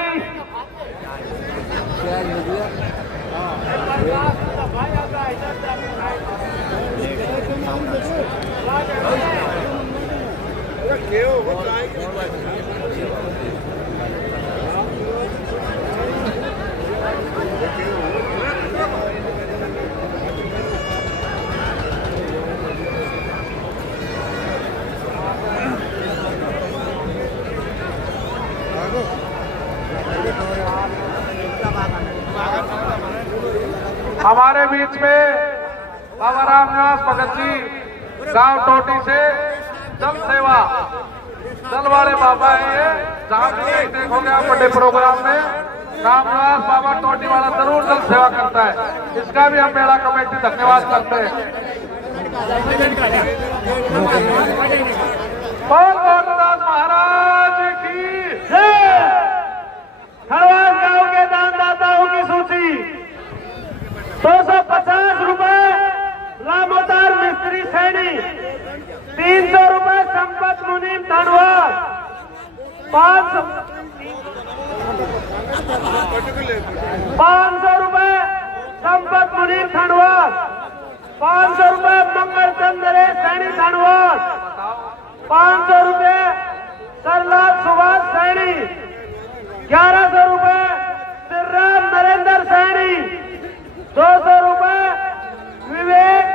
हमारे बीच में बाबा रामनिवास भगत जी गांव टोटी से जल सेवा जल वाले बाबा हैं, जहां भी देखोगे आप बड़े प्रोग्राम में रामनिवास बाबा टोटी वाला जरूर जल सेवा करता है। इसका भी हम मेला कमेटी धन्यवाद करते हैं। बोल गोरदास महाराज की जय। खरवास गांव के दानदाताओं की सूची 250 रुपए रामोदार मिस्त्री सैनी, 300 रुपए संपत मुनीम धनवाद, 500 रुपए संपत मुनीम धनवाद, 500 रुपए मंगल चंद्र सैनी धनवाद, 500 रुपए सरलाल सुभाष सैनी, 1100 रुपए श्रीराम नरेंद्र सैनी, 200 रुपए विवेक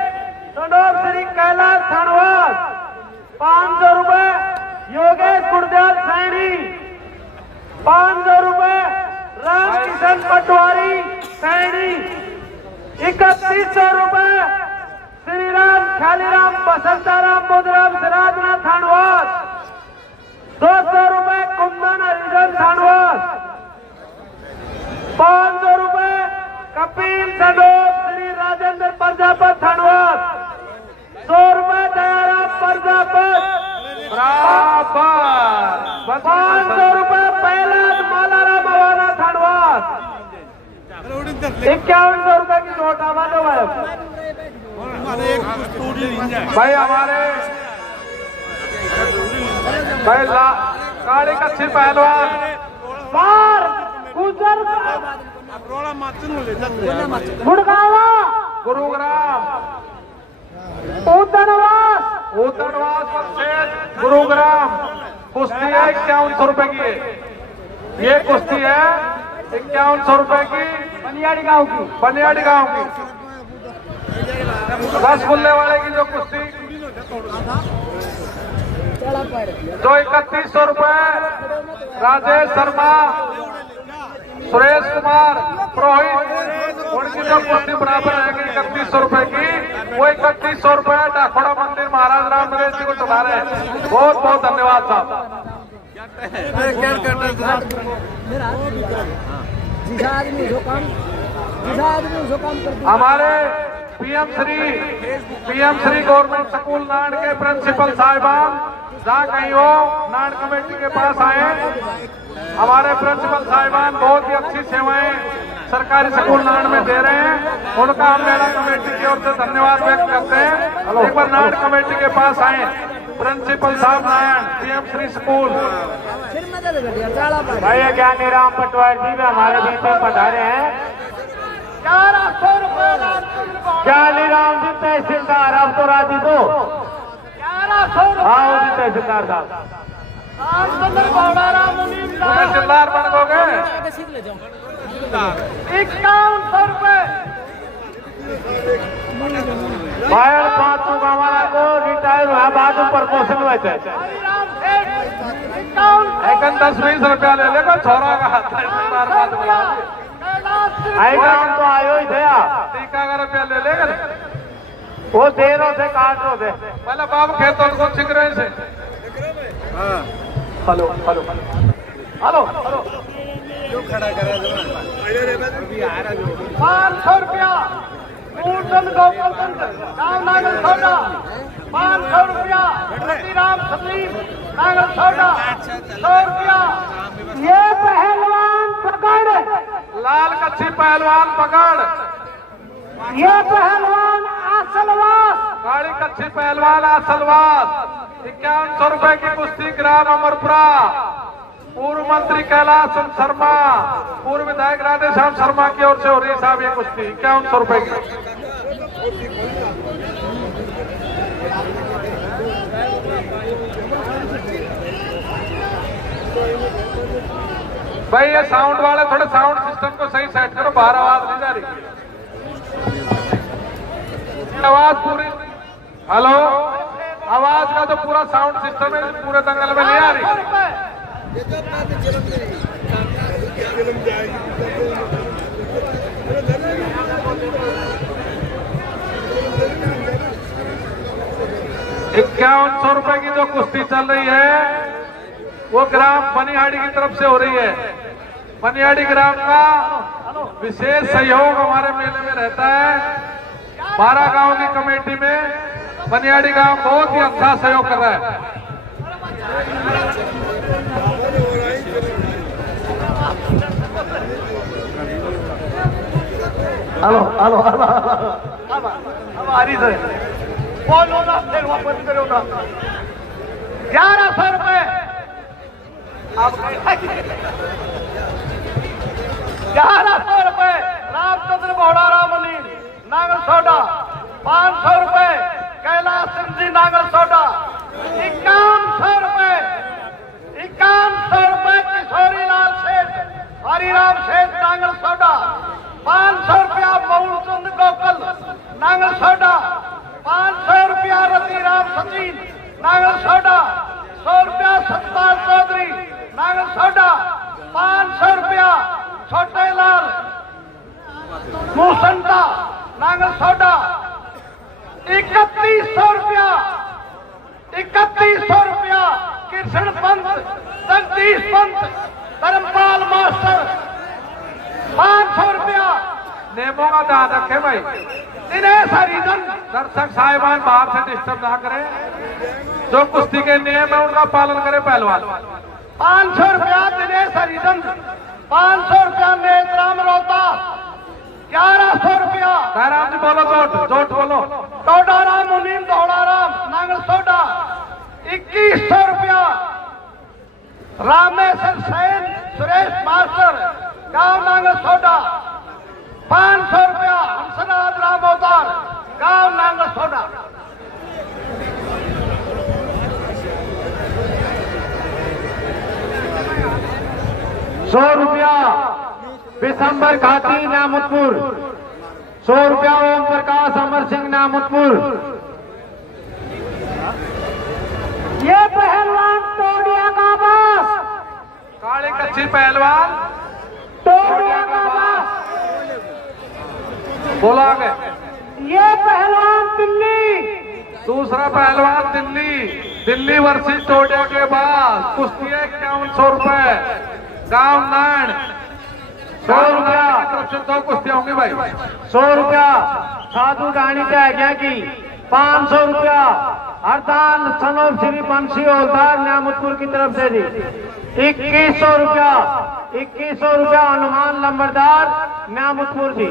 सनोप श्री कैलाश धनवाद, 500 रुपए योगेश गुरदयाल सैनी, 500 रुपए राम किशन पटवारी सैनी 3100 रुपए, श्री राम ख्यालीराम बसंताराम बुधराम सिराजनाथ थानवास 200 रुपए, कुंदन हरिजन थानवास 500 रुपए, कपिल सदोप श्री राजेंद्र प्रजापत थानवास 100 रुपए, दयाराम प्रजापत बराबर 500 रुपए, पहलाद मालाराम अवाना थानवास 5100 रुपए की नोट आवाजो भाई हमारे भाई काली कच्ची पहलवान बार गुजर गुड़गावा गुरुग्राम उतनवास गुरुग्राम कुश्ती है 5100 रुपए की। ये कुश्ती है 5100 रुपए की, बनियाड़ी गांव की रसगुल्ले वाले की जो कुश्ती जो 3100 रुपए, राजेश शर्मा सुरेश कुमार पुरोहित उनकी जो कुश्ती बराबर रहेगी 3100 रुपए की, वो 3100 रुपए डाकोड़ा मंदिर महाराज राम नरेश जी को चला रहे हैं। बहुत बहुत धन्यवाद साहब। हमारे पीएम श्री गवर्नमेंट स्कूल नाड़ के प्रिंसिपल साहिबान जहाँ कहीं हो नाड़ कमेटी के पास आए। हमारे प्रिंसिपल साहिबान बहुत ही अच्छी सेवाएं सरकारी स्कूल नाड़ में दे रहे हैं, उनका हम मेला कमेटी की ओर से धन्यवाद व्यक्त करते हैं। एक बार नाड़ कमेटी के पास आए प्रिंसिपल साहब नारायण पीएम श्री स्कूल भाई ज्ञानीराम पटवारी जी भी हमारे बीच में पधारे हैं। 1100 रुपए ज्ञानीराम जी तहसीलदार, अब तो राजी दो 1100 हाँ जी तहसीलदार साहब तहसीलदार बन गए 5100 रुपए बायर पातू हमारा को रिटायर हुआ बाद प्रमोशन हुए थे 10-20 रुपया ले लेगा छोरा का तहसीलदार बाद आएगा तो आयो ही थे टीका का रुपया ले लेगा वो 13 से काट रो दे पहले बाबू खेतों को छिक रहे से हेलो हेलो हेलो हेलो जो खड़ा करे 500 रुपया पूर्णचंद गोपालचंद राम नागल सौदा 500 रुपया, राम सलीम नागल सौदा 100 रुपया। ये पहलवान पकड़ लाल कच्ची पहलवान पकड़, ये पहलवान आसलवास काली कच्ची पहलवान आसलवास 5100 रुपए की कुश्ती ग्राम अमरपुरा। पूर्व मंत्री कैलाश शर्मा, पूर्व विधायक राधेश्याम शर्मा की ओर से हो रही है साहब ये कुश्ती 5100 रुपए की। भाई ये साउंड वाले थोड़े साउंड सिस्टम को सही सेट करो, बाहर आवाज नहीं जा रही, आवाज पूरी हेलो आवाज का जो पूरा साउंड सिस्टम है पूरे दंगल में नहीं आ रही। ₹5100 रुपए की जो कुश्ती चल रही है वो ग्राम बनिहाड़ी की तरफ से हो रही है। बनिहाड़ी ग्राम का विशेष सहयोग हमारे मेले में रहता है। 12 गांव की कमेटी में बनिहाड़ी गांव बहुत ही अच्छा सहयोग कर रहा है। हेलो हेलो हमारी से बोलो ना, फिर वापस करो ना। 1100 रुपए 1100 रुपए रामचंद्र बोड़ा रामली नागल सोडा 500 रुपए कैलाश सिंह जी नागल सोडा 5100 रुपए किशोरी लाल सेठ हरिराम सेठ नागल सोडा 500 रुपया बहुचंद गोकल नागल सोडा 500 रुपया रतिराम सचिन नागल सोडा 100 रुपया सतपाल चौधरी नागल सोडा 500 रुपया छोटे लाल मूसंटा नांगल सोडा 3100 रुपया 3100 रुपया। कृष्ण पंत, जगदीश पंत, धर्मपाल मास्टर 500 रुपया। नियमों का ध्यान रखे भाई, दिनेश हरिजन दर्शक साहिबान बाहर से डिस्टर्ब ना करें, जो कुश्ती के नियम है उनका पालन करे पहलवान। 500 रुपया दिनेश हरिजन, 500 रुपया नेतराम रोहता, 1100 रुपया। जयराम जी बोलो, जोट जोट बोलो। टोडाराम मुनीम दौड़ाराम नांगल सोडा 2100 रुपया। रामेश्वर सैन सुरेश मास्टर गांव नांगल सोडा 500 रुपया। हंसराज राम अवतार गांव नांगल सोडा। ₹100 विशंबर घाटी नामतपुर, 100 रुपया ओम प्रकाश अमर सिंह नामतपुर। ये पहलवान टोडिया का बस, काले कच्ची पहलवान टोडिया का बस। बोला आगे। ये पहलवान दिल्ली, दूसरा पहलवान दिल्ली वर्सेस टोडिया के बाद कुश्ती 5100 रुपए। गांव नारायण 100 रुपया की तरफ से 2 कुश्तियां होंगी भाई। 100 रुपया साधु गाणी त्याग्या की 500 रुपया। हरदान सनोब श्री बंशी हौलदार न्यामतपुर की तरफ से जी 2100 रुपया। 2100 रुपया हनुमान लंबरदार न्यामतपुर जी।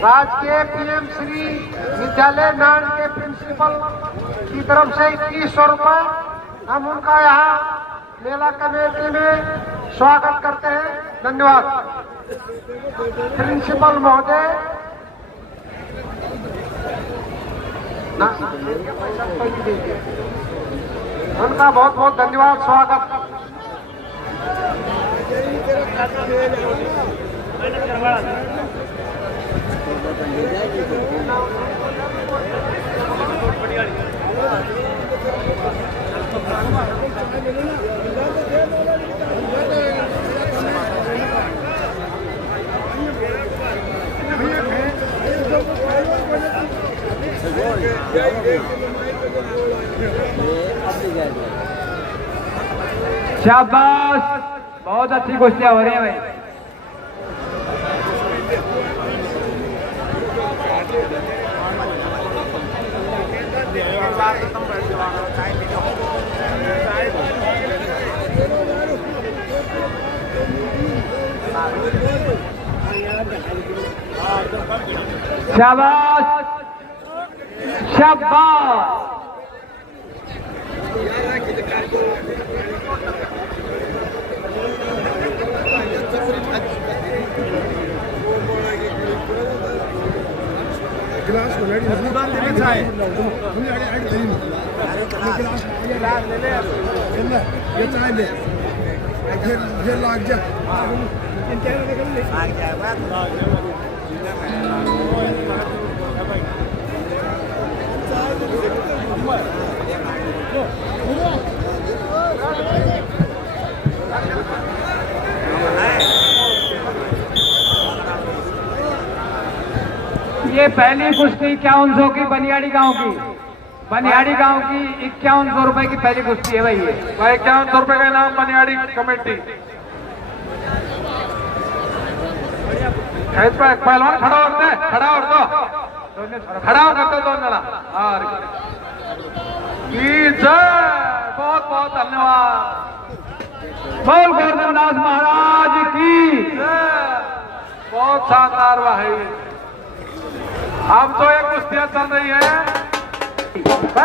राजकीय पीएम श्री विद्यालय नान के प्रिंसिपल की तरफ से 2100 रुपए हम उनका यहाँ मेला कमेटी में स्वागत करते हैं। धन्यवाद प्रिंसिपल महोदय। उनका बहुत बहुत धन्यवाद, स्वागत। शाबाश, बहुत अच्छी कुश्तियां हो रही हैं भाई। शाबाश शाबाश। ये पहली कुश्ती 5100 की बनियाड़ी गांव की, बनियाड़ी गांव की 5100 रुपए की पहली कुश्ती है भाई। ये भाई 5100 रुपए का इनाम बनियाड़ी कमेटी। पहलवान खड़ा होते हैं, खड़ा हो दो, खड़ा हो करते दो जरा। बहुत बहुत धन्यवाद। बोल गोवर्धनदास महाराज की। बहुत शानदार भाई। अब तो ये कुश्तियां चल रही है।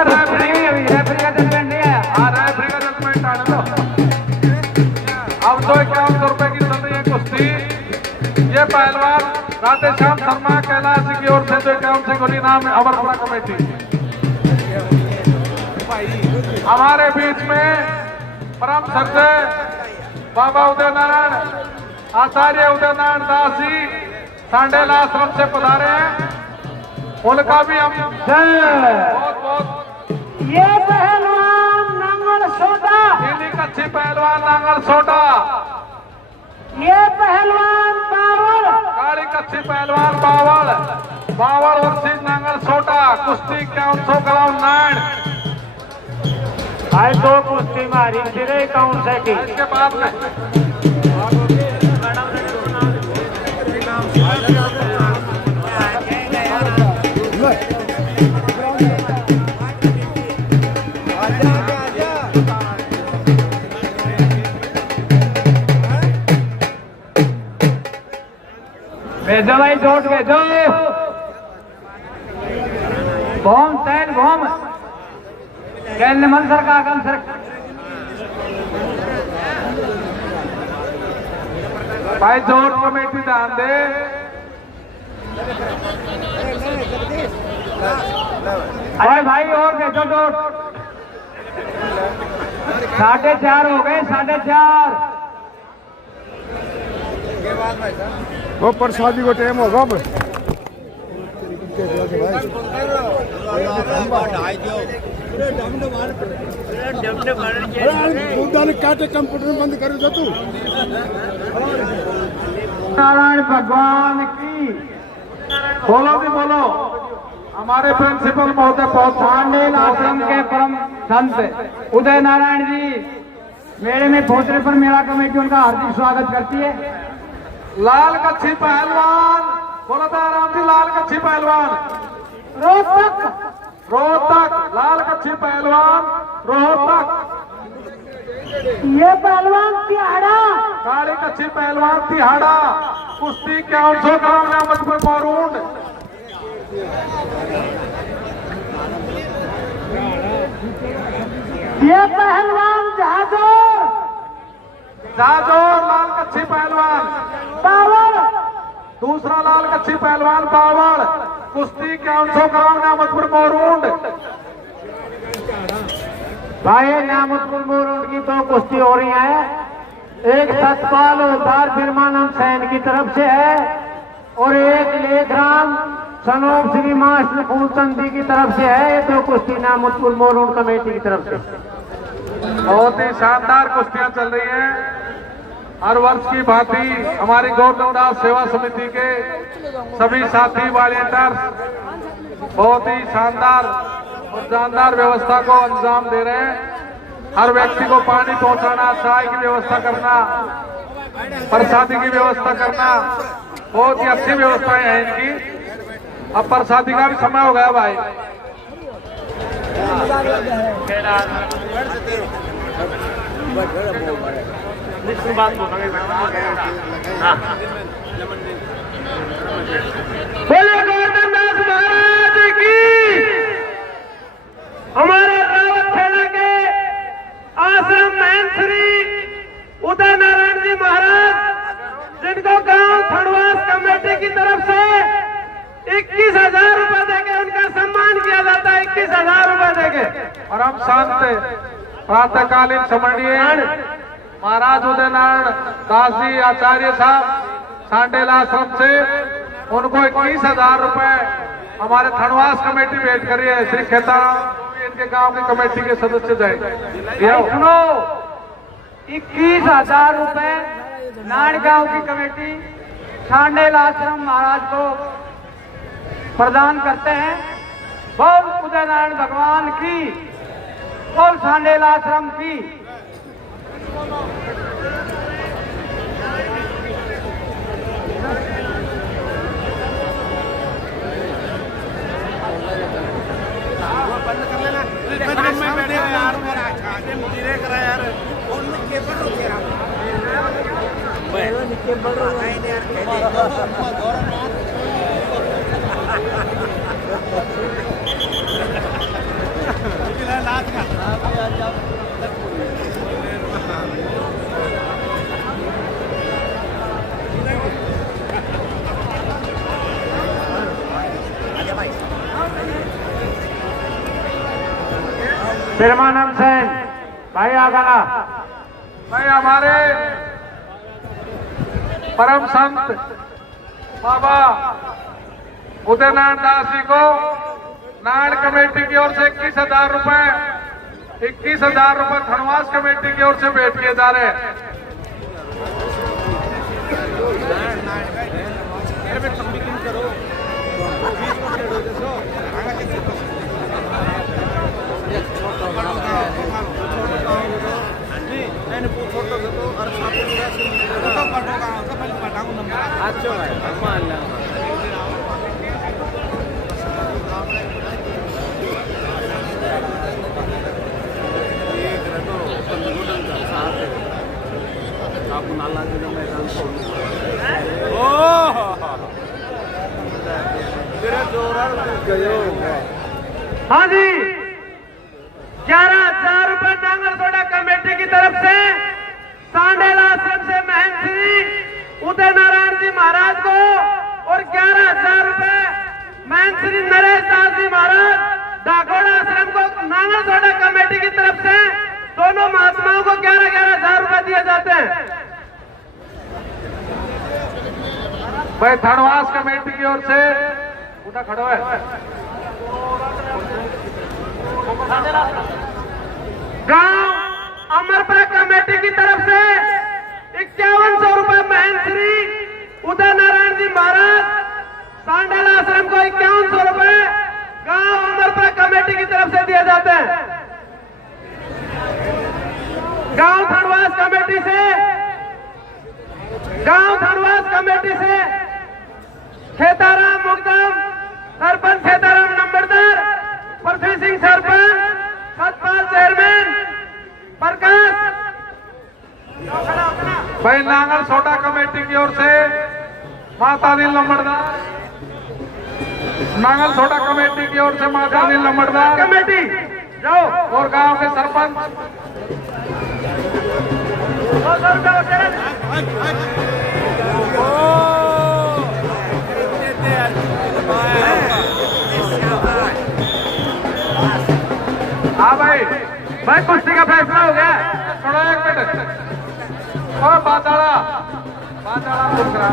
रेफरी का जजमेंट नहीं है। हाँ, रेफरी का जजमेंट आने दो। राधे श्याम शर्मा कैलाश जी की ओर से जो 51 गोली नाम है अमरपुरा कमेटी। हमारे बीच में परम श्रद्धे बाबा उदय नारायण आचार्य उदय नारायण दास जी सांडेला आश्रम से पधारे हैं, उनका भी हम बहुत बहुत। ये पहलवान नांगल सोटा, दिल्ली कच्ची पहलवान नांगल सोटा, ये पहलवान बावल, काली कच्ची पहलवान बावल, बावल वर्सेस नांगल सोटा, कुश्ती 51 ग्राम 9। आज 2 कुश्ती मारी सिरे कौन से की इसके बाद में भेजो भाई, जोट भेजो। भोम तैन भोम कैन मन सर का आगम सर। भाई जोट कमेटी ध्यान दे। अरे भाई और भेजो जोट। 4:30 हो गए, 4:30। वो प्रसादी को टाइम होगा अब। काटे कंप्यूटर बंद कर दो तू। नारायण भगवान की बोलो भी बोलो। हमारे प्रिंसिपल महोदय सांडेल आश्रम के परम संत उदय नारायण जी मेले में पहुंचने पर मेरा कमेटी उनका हार्दिक स्वागत करती है। लाल कच्छी पहलवान, बोलो आराम जी। लाल कच्छी पहलवान रोहतक, रोहतक, लाल कच्छी पहलवान रोहतक। ये पहलवान तिहाड़ा, काली कच्छी पहलवान तिहाड़ा, कुश्ती 51 ग्राम नामतपुर मोरूंड। ये पहलवान जहाजोर, जाजोर, लाल कच्छी पहलवान बावल, दूसरा लाल कच्छी पहलवान बावल, कुश्ती 51 ग्राम नामतपुर मोरूंड। भाई नामतपुर मोरूंड की 2 कुश्ती हो रही है। एक सतपाल उद्धार बिरमानंद सैन की तरफ से है और एक लेखराम सनोप श्री मास्टर फूलचंदी की तरफ से है। ये 2 कुश्ती नामतपुर मोरूंड कमेटी की तरफ से। बहुत ही शानदार कुश्तियां चल रही हैं। हर वर्ष की भांति हमारी गौरतमदास सेवा समिति के सभी साथी वॉलेंटियर्स बहुत ही शानदार और जानदार व्यवस्था को अंजाम दे रहे हैं। हर व्यक्ति को पानी पहुंचाना, चाय की व्यवस्था करना, प्रसादी की व्यवस्था करना, बहुत ही अच्छी व्यवस्थाएं हैं इनकी। अब प्रसादी का भी समय हो गया भाई। बोले गोवर्धन दास महाराज की। हमारे रावत खेड़ा के आश्रम महंत श्री उदय नारायण जी महाराज, जिनको गांव थड़वास कमेटी की तरफ से 21,000 रुपए देके उनका सम्मान किया जाता है। 21,000 रुपए देके। और हम शांत प्रातःकालीन स्मरणीय महाराज उदय नारायण दास जी आचार्य साहब सांडेला आश्रम से उनको 21,000 रुपए हमारे थड़वास कमेटी भेंट करी है। श्री खेताराम इनके गांव की कमेटी के सदस्य जाए। सुनो, 21,000 रुपए नाड़गांव की कमेटी सांडेल आश्रम महाराज को प्रदान करते हैं। बोल उदय नारायण भगवान की, बोल सांडेल आश्रम की। परमानंद सेन भाई आगला भाई हमारे परम संत बाबा उदयनारायण दास जी को नारायण कमेटी की ओर से 21,000 रुपए 21,000 रुपए खनवास कमेटी की ओर से भेंट किए जा रहे हैं। हाँ जी 11,000 रुपए नांगल सोडा कमेटी की तरफ से सांडेल आश्रम से महंत श्री उदय नारायण जी महाराज को और 11,000 रुपए महंत श्री नरेश दास जी महाराज डाकोड़ा आश्रम को नांगल सोडा कमेटी की तरफ से दोनों महात्माओं को 11,000 रुपए दिए जाते हैं। भाई खनवास कमेटी की ओर से उठा खड़ा है गांव अमरपुरा कमेटी की तरफ से 5100 रुपए महंत श्री उदय नारायण जी महाराज सांडेल आश्रम को 5100 रुपए गांव अमरपुरा कमेटी की तरफ से दिए जाते हैं। गांव धनवास कमेटी से खेताराम मुकदम सरपंच खेताराम नंबरदार पृथ्वी सिंह सरपंच सतपाल चेयरमैन प्रकाश भाई नांगल सोडा कमेटी की ओर से माता नील नंबरदार नांगल सोडा कमेटी की ओर से माता नील नंबरदार कमेटी जाओ और गांव के सरपंच हाँ भाई कुश्ती का फैसला हो गया। थोड़ा एक मिनट और बाताड़ा पूछ रहा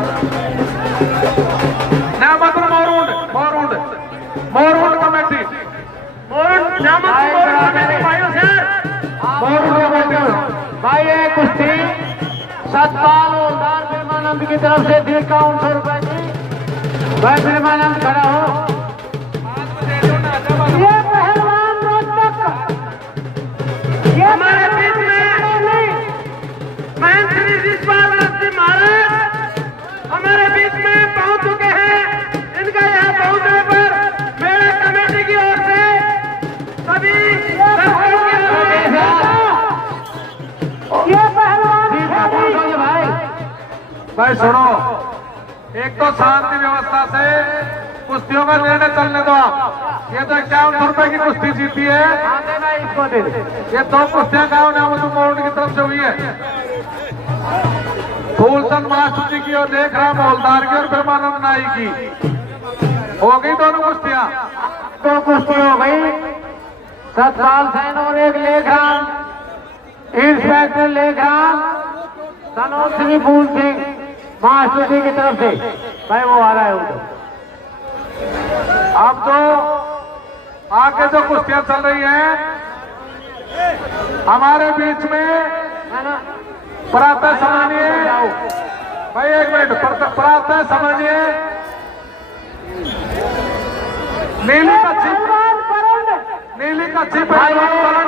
नामतुल मोरूंड कमेटी भाई ये कुश्ती सतपाल ओलदार प्रेमानंद की तरफ से 5100 रुपए की। भाई प्रेमानंद खड़ा हो। ये पहलवान रोहतक ये हमारे बीच में महंत श्री जिसपाल दास जी महाराज हमारे बीच में पहुंच चुके हैं। इनका यहाँ पहुंचने पर मेरे कमेटी की ओर से सभी ये पहलवान भाई सुनो, एक तो शांति व्यवस्था से कुश्तियों का निर्णय चलने दो आप। ये तो 5100 रुपए की कुश्ती जीती है, इसको दे दे। ये 2 कुश्तियां गाँव नामतुल मोरूंड की तरफ से हुई है। फूलचंद मास्टर जी की और लेखराम हवलदार की और प्रेमानंद नाई की हो गई दोनों कुश्तियां। 2 कुश्ती हो गई। सतपाल सेन और एक लेखराम इंस्पेक्टर लेखराम सनोज श्री फूल सिंह मास्टर जी की तरफ से। भाई वो आ रहा है उधर। अब जो आगे जो कुश्तियां चल रही हैं हमारे बीच में प्रातः समझिए भाई, एक मिनट प्रातः समझिए नीली कच्ची पहलवान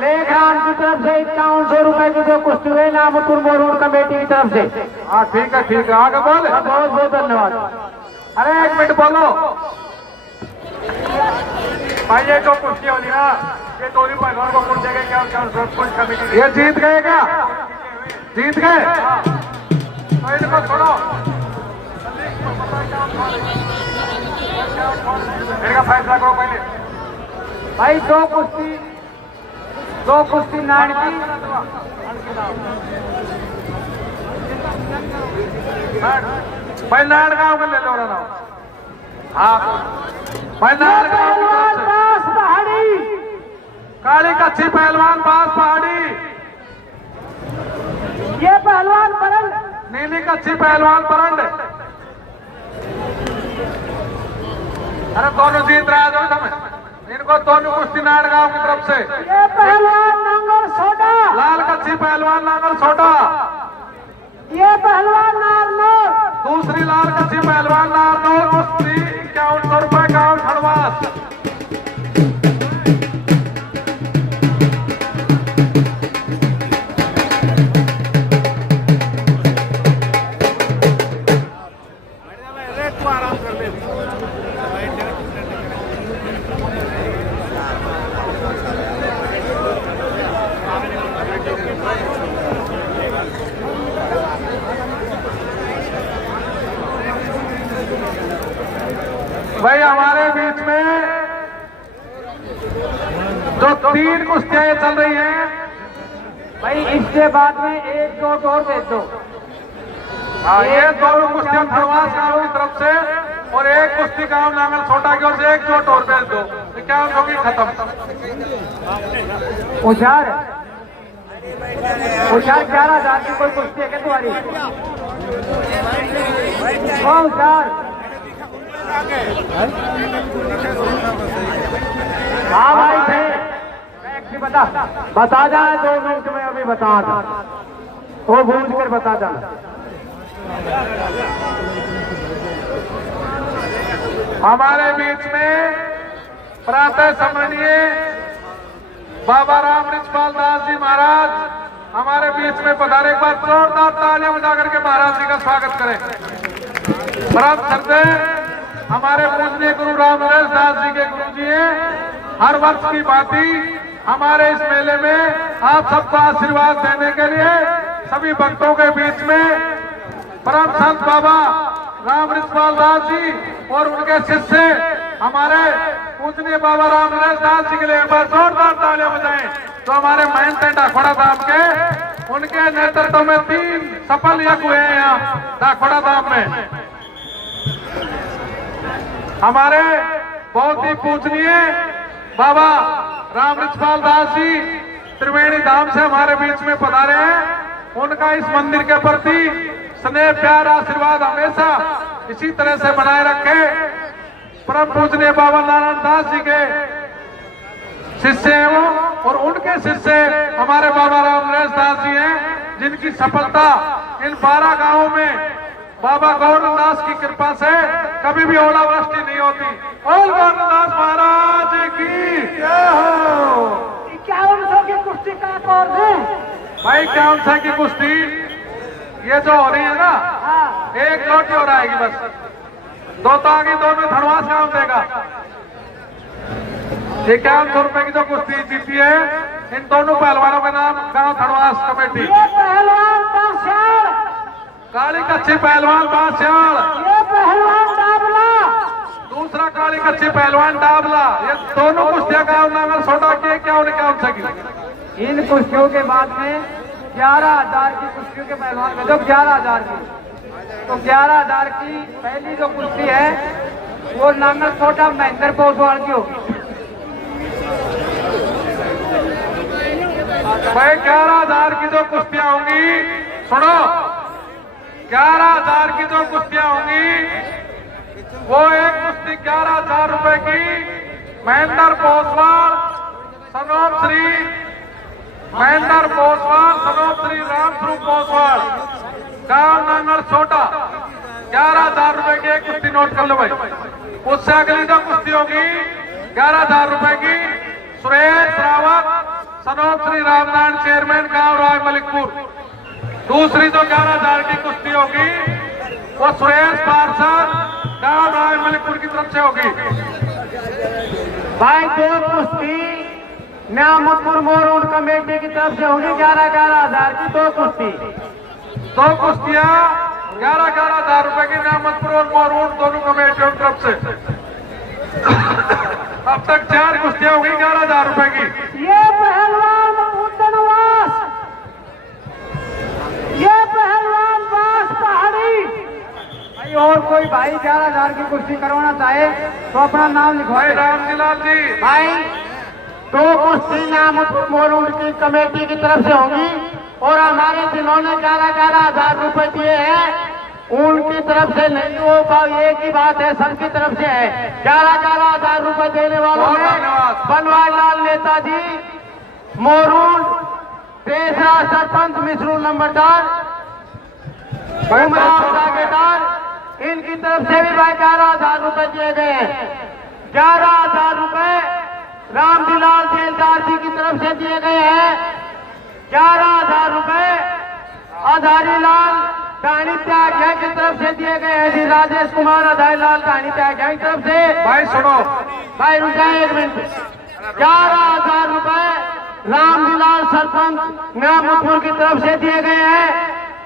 लेखराम की तरफ से 5100 रुपए की जो कुश्ती हुई नामतुल मोरूंड कमेटी की तरफ से। हाँ ठीक है आगे बोले। बहुत बहुत धन्यवाद। अरे एक मिनट बोलो भाई ये जो कुश्ती होगी ना ये दोनों पहलवान को कौन देगा? क्या कमेटी ये जीत गए क्या? जीत गए तो इनको छोड़ो, इनका फैसला करो पहले। भाई 2 कुश्ती नाड़ की। भाई नाड़गांव का ले लो रहा। हाँ भाई नाड़गांव काली कच्ची पहलवान बास पहाड़ी, ये पहलवान परल, नीली कच्ची पहलवान परंड। अरे दोनों जीत रहा है समय, इनको दोनों कुश्ती नाड़गांव की तरफ से। ये पहलवान नांगल सोडा, लाल कच्ची पहलवान नांगल छोटा, ये पहलवान नारनौल, दूसरी लाल कच्ची पहलवान नारनौल कुश्ती 5100 रुपए गांव खड़वास। भाई हमारे बीच में जो 3 कुश्तियां चल रही हैं, भाई इसके बाद में एक चोट और भेज दो। ये दोनों कुश्तियां खड़वास गांव की तरफ से और एक कुश्ती गांव नांगल छोटा की ओर से एक चोट और भेज दो, तो क्या होगी खत्म। होशियार 11,000 की कोई कुश्ती है क्या तुम्हारी? होशियार, हाँ भाई थे, बता जाए 2 मिनट में, अभी बता था वो भूल कर बता जाना। हमारे बीच में प्रातः सम्मानीय बाबा राम रिचपाल दास जी महाराज हमारे बीच में पधारे। एक बार जोरदार तालियां बजा करके महाराज जी का स्वागत करें। परम श्रद्धेय हमारे पूजनीय गुरु रामदास दास जी के गुरु जी हैं। हर वर्ष की भांति हमारे इस मेले में आप सबको आशीर्वाद देने के लिए सभी भक्तों के बीच में परम संत बाबा राम रिचपाल दास जी और उनके शिष्य हमारे पूजनीय बाबा रामदास दास जी के लिए एक बार जोरदार तालियां बजाएं। तो हमारे महंत डाखोड़ा धाम के, उनके नेतृत्व में 3 सफल यज्ञ हुए हैं यहाँ डाखोड़ा धाम में। हमारे बहुत ही पूजनीय बाबा राम रिचपाल दास जी त्रिवेणी धाम से हमारे बीच में पधारे हैं। उनका इस मंदिर के प्रति स्नेह प्यार आशीर्वाद हमेशा इसी तरह से बनाए रखे। परम पूजनीय बाबा नारायण दास जी के शिष्य हैं वो, और उनके शिष्य हमारे बाबा रामदास दास जी हैं, जिनकी सफलता इन 12 गांवों में बाबा गौरदास की कृपा से कभी भी ओलावृष्टि नहीं होती। और गौरदास महाराज की जय हो। 5100 की कुश्ती का कौर है भाई 5100 की कुश्ती ये जो हो रही है ना, एक लौटी हो रहेगी बस। 2 तो आगे 2 में धनवास गांव देगा। 5100 रुपए की जो कुश्ती जीती है, इन दोनों पहलवानों के नाम गांव धनवास कमेटी। ये पहलवान बांसियाल, काली कच्ची पहलवान बांसियाल, ये पहलवान डाबला, दूसरा काली कच्ची पहलवान डाबला। ये दोनों कुश्तियां गांव नांगल सोडा के क्या उन्हें क्या सकी। इन कुश्तियों के बाद में 11,000 की कुश्तियों के पहलवान में, तो 11,000 की, तो 11,000 की पहली जो कुश्ती है वो नांगल छोटा महेंद्र पोसवाल की होगी। भाई 11,000 की जो कुश्तियां होंगी, सुनो, 11,000 की जो कुश्तियां होंगी वो एक कुश्ती 11,000 रुपए की महेंद्र पोसवाल सनोम श्री महेंद्र पोसवाल सनोम श्री राम स्वरूप पोसवाल गांव नांगल छोटा 11,000 रुपए की एक कुश्ती नोट कर लो भाई। उससे अगली जो कुश्ती होगी 11,000 रुपए की सुरेश रावत सनोम श्री रामनारायण चेयरमैन गांव राय मलिकपुर। दूसरी जो 11,000 की कुश्ती होगी वो सुरेश पार्षद गांव राय मलिकपुर की तरफ से होगी। भाई 2 कुश्ती न्यामतपुर मोरूड कमेटी की तरफ से होगी। 11,000 की 2 कुश्ती, 2 कुश्तियां 11,000 रुपए की न्यामतपुर और मोरूड दोनों कमेटियों की तरफ से। अब तक 4 कुश्तियां होगी 11,000 रुपए की। ये पहलवान उद्दनवास, ये पहलवान बास पहाड़ी। भाई और कोई भाई 11,000 की कुश्ती करवाना चाहे तो अपना नाम लिखवाए। भाई रामजीलाल जी भाई 2 कुश्ती नामपुर मोरूड की कमेटी की तरफ से होंगी और हमारे जिन्होंने 11,000 रुपए दिए हैं उनकी तरफ से नहीं हो पाओ। एक ही बात है, सबकी तरफ से है। 11,000 रुपए देने वालों बहुत में धन्यवाद। बनवारीलाल नेताजी मोरूड, तीसरा सरपंच मिसरू नंबरदार, उमराव दागेदार, इनकी तरफ से भी भाई 11,000 रुपए दिए गए हैं। 11,000 रुपए रामदिलाल जेलदार जी की तरफ से दिए गए हैं। 11,000 रुपए आधारीलाल टाणी त्याग्या की तरफ से दिए गए हैं जी। राजेश कुमार आधारीलाल टाणी त्याग्या की तरफ से। भाई सुनो, भाई रुक जाए 1 मिनट। 11,000 रुपए रामदिलाल सरपंच नामुदपुर की तरफ से दिए गए हैं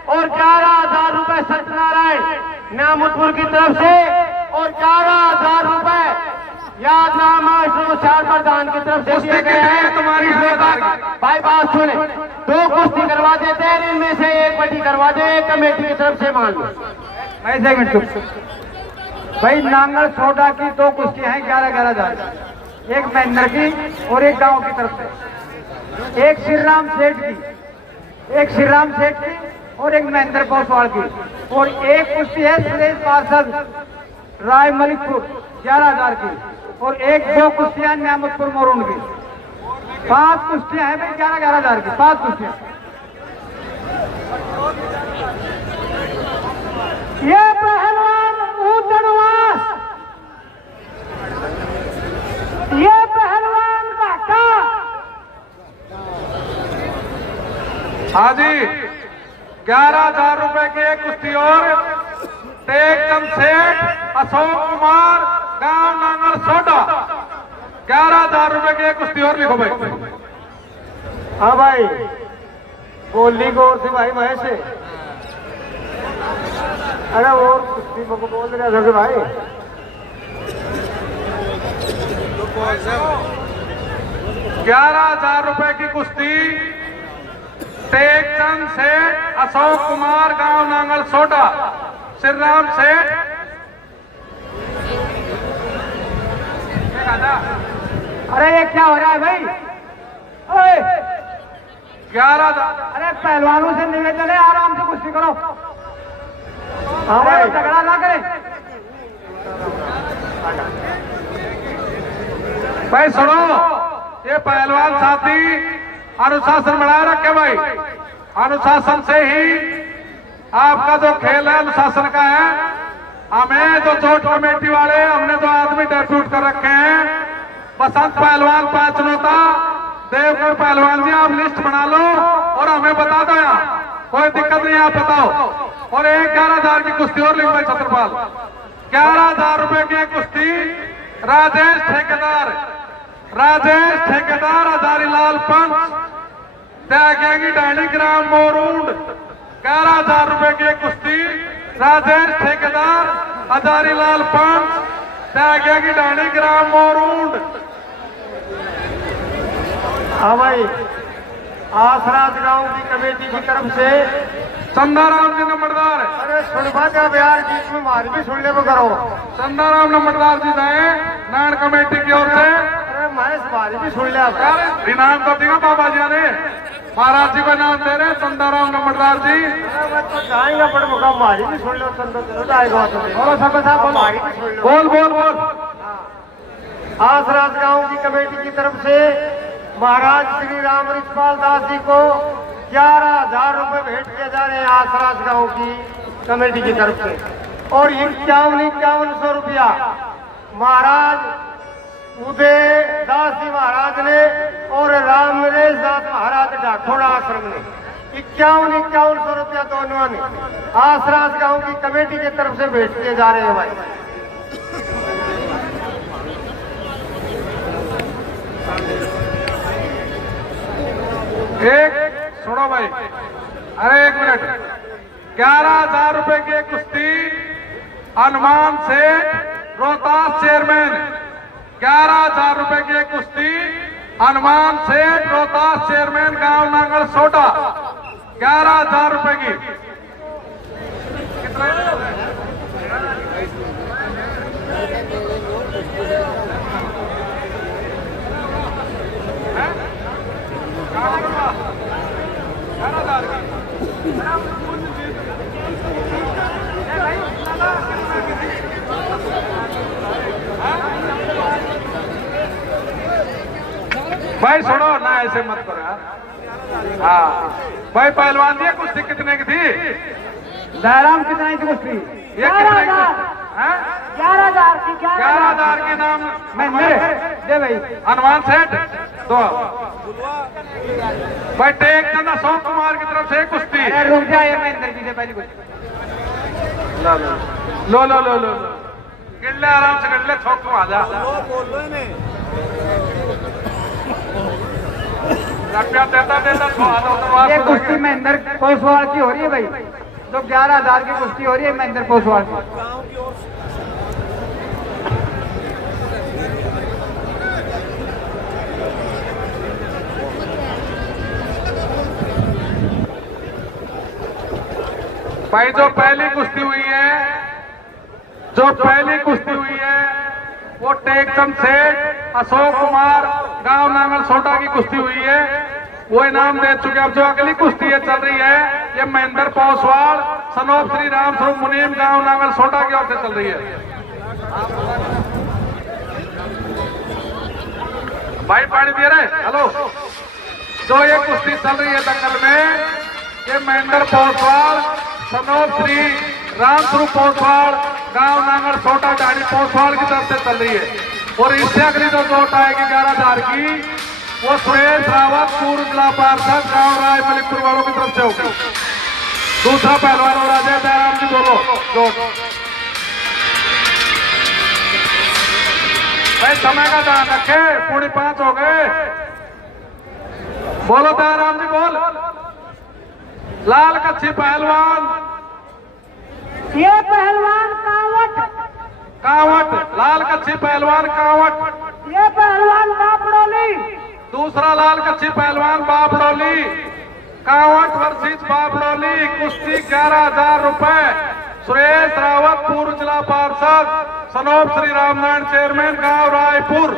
और 11,000 रुपए सत्यनारायण नामुदपुर की तरफ से और 11,000 रुपए याद नाम चार प्रधान की तरफ से दिए गए हैं। तुम्हारी भाई बात सुने, 2 कुश्ती करवा देते हैं, इनमें से एक पट्टी करवा दे, एक कमेटी की तरफ से मान लो। भाई 1 मिनट चुप। भाई नांगल सोडा की 2 कुश्तियां हैं 11,000, एक महेंद्र की और एक गांव की तरफ से, एक श्री राम सेठ की और एक महेंद्र पोसवाल की, और एक कुश्ती है सुरेश पार्षद राय मलिकपुर 11,000 की, और 2 कुश्तियां न्यामतपुर मोरून की। 5 कुश्तियां हैं भाई 11,000 की, 5 कुश्तियां। ये पहलवान ऊतनवास, ये पहलवान घाटा। हाँ जी, 11,000 रुपए की एक कुश्ती और टेकचंद सेठ, अशोक कुमार, गांव नांगल सोडा। 11,000 रुपए की एक कुश्ती और लिखो भाई। हाँ भाई, बोली गौर से भाई महेश। अरे और कुश्ती को बोल रहे थे भाई। 11,000 रुपए की कुश्ती टेकचंद सेठ, अशोक कुमार, गांव नांगल सोडा, श्री राम सेठ। अरे ये क्या हो रहा है भाई? ओए 11,000। अरे पहलवानों से निवेदन है, आराम से कुश्ती करो। हाँ भाई, झगड़ा ना करें। भाई सुनो, ये पहलवान साथी अनुशासन बनाए रखे भाई। अनुशासन से ही आपका जो खेल है अनुशासन का है। हमें जो चोट कमेटी वाले, हमने जो आदमी डेप्यूट कर रखे हैं, बसंत पहलवान पांचनोता, देवगढ़ पहलवान जी, आप लिस्ट बना लो और हमें बता दो। यहाँ कोई दिक्कत नहीं, आप बताओ। और एक 11,000 की कुश्ती और लिख भाई छत्रपाल। 11,000 रुपए की कुश्ती राजेश ठेकेदार हजारीलाल पंच, त्यागी डाणी ग्राम मोरूड। 11,000 रुपए की कुश्ती राजेश ठेकेदार हजारीलाल पंच, त्यागी डाणी ग्राम मोरूड। हाँ भाई, आसराज गांव की कमेटी की तरफ से चंदाराम जी नंबरदार। अरे सुनवा का बिहार बीच में मार भी सुनने को करो। चंदाराम नंबरदार जी जाए नान कमेटी की ओर से। अरे महेश मारी भी सुन लिया। इनाम तो दिया बाबा जी ने, महाराज जी को नाम दे रहे चंदाराम नंबरदार जी। तो जाएंगे पर मुका मारी भी सुन लो। जाएगा मारी भी सुन लो। बोल। आसराज गांव की कमेटी की तरफ से महाराज श्री राम रिचपाल दास जी को 11,000 रुपए भेंट किए जा रहे हैं आसराज गांव की कमेटी की तरफ से। और 51,51 रुपया महाराज उदय दास जी महाराज ने और राम नरेश दास महाराज डाकोड़ा आश्रम ने 51,51 रुपया दोनों ने आसराज गांव की कमेटी की तरफ से भेंट किए जा रहे हैं भाई। एक सुनो भाई, अरे 1 मिनट। 11,000 रुपए की कुश्ती हनुमान सेठ, रोहतास चेयरमैन। 11,000 रुपए की कुश्ती हनुमान सेठ, रोहतास चेयरमैन, गांव नांगल सोडा। 11,000 रुपए की। भाई सुनो ना, ऐसे मत करो यार। हाँ भाई, पहलवान जी कुश्ती कितने की थी? दयाराम कितना की कुश्ती? ये कितने की? 11,000 की। 11,000 के नाम मैं मेरे दे भाई। हनुमान सेठ दो भाई। टेक चंदा अशोक कुमार की तरफ से कुश्ती। अरे रुक जाइए, मैं अंदर की से पहली कुश्ती। लो लो लो लो गिन ले, आराम से गिन ले, छौक को आ जा। रुपया देता देता ये कुश्ती महेंद्र पोसवाल की हो रही है भाई। तो 11,000 की कुश्ती हो रही है महेंद्र पोसवाल की। भाई जो पहली कुश्ती हुई है, वो टेकचंद सेठ अशोक कुमार गांव नांगल सोटा की कुश्ती हुई है, वो इनाम दे चुके। अब जो अगली कुश्ती है चल रही है, ये महेंद्र पोसवाल सनोप श्री राम स्वरूप मुनीम गांव नांगल सोटा की ओर से चल रही है। भाई पानी दे रहे, हेलो। जो ये कुश्ती चल रही है दंगल में, ये महेंद्र पोसवाल सनोप श्री राम स्वरूप पोसवाल गांव नांगल सोटा डाड़ी पोसवाल की तरफ से चल रही है। और इससे अगली जो चोट आएगी 11,000 की, वो सुरेश रावत पूर्व जिला पार्षद गांव राय मलिकपुर वालों की तरफ से होगी। दूसरा पहलवान और अजय दयाराम जी बोलो। भाई समय का ध्यान रखे, 5:45 हो गए। बोलो दयाराम जी बोल। लाल कच्छी पहलवान, ये पहलवान कावट। लाल कच्छी पहलवान कावट। ये पहलवान बापड़ोली। दूसरा लाल कच्छी पहलवान बापड़ोली। कावट वर्सेस बापड़ोली। कुश्ती 11,000 रुपए। सुरेश रावत पूर्व जिला पार्षद सनोप श्री रामनारायण चेयरमैन गांव रायपुर।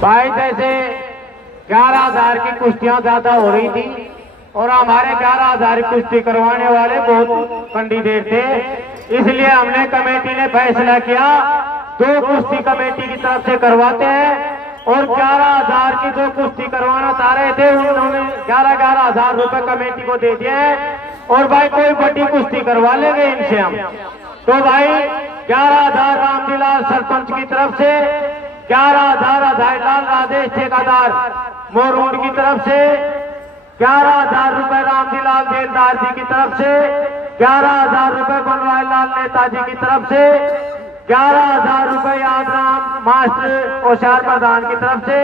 भाई जैसे 11,000 की कुश्तियां ज्यादा हो रही थी और हमारे 11,000 कुश्ती करवाने वाले बहुत कैंडिडेट थे, इसलिए हमने कमेटी ने फैसला किया 2 कुश्ती कमेटी की तरफ से करवाते हैं। और 11,000 की जो कुश्ती करवाना चाह रहे थे, उन्होंने 11,000 रुपए कमेटी को दे दिए हैं। और भाई कोई बड़ी कुश्ती करवा लेंगे इनसे हम। तो भाई 11,000 रामजीलाल सरपंच की तरफ से, 11,000 अधाईलाल राजेश ठेकेदार मोरूड की तरफ से, 11,000 रुपए रामजीलाल जेलदार जी की तरफ से, 11,000 रुपए बनवारी लाल नेताजी की तरफ से, 11,000 रुपए यादराम मास्टर ओशार प्रधान की तरफ से,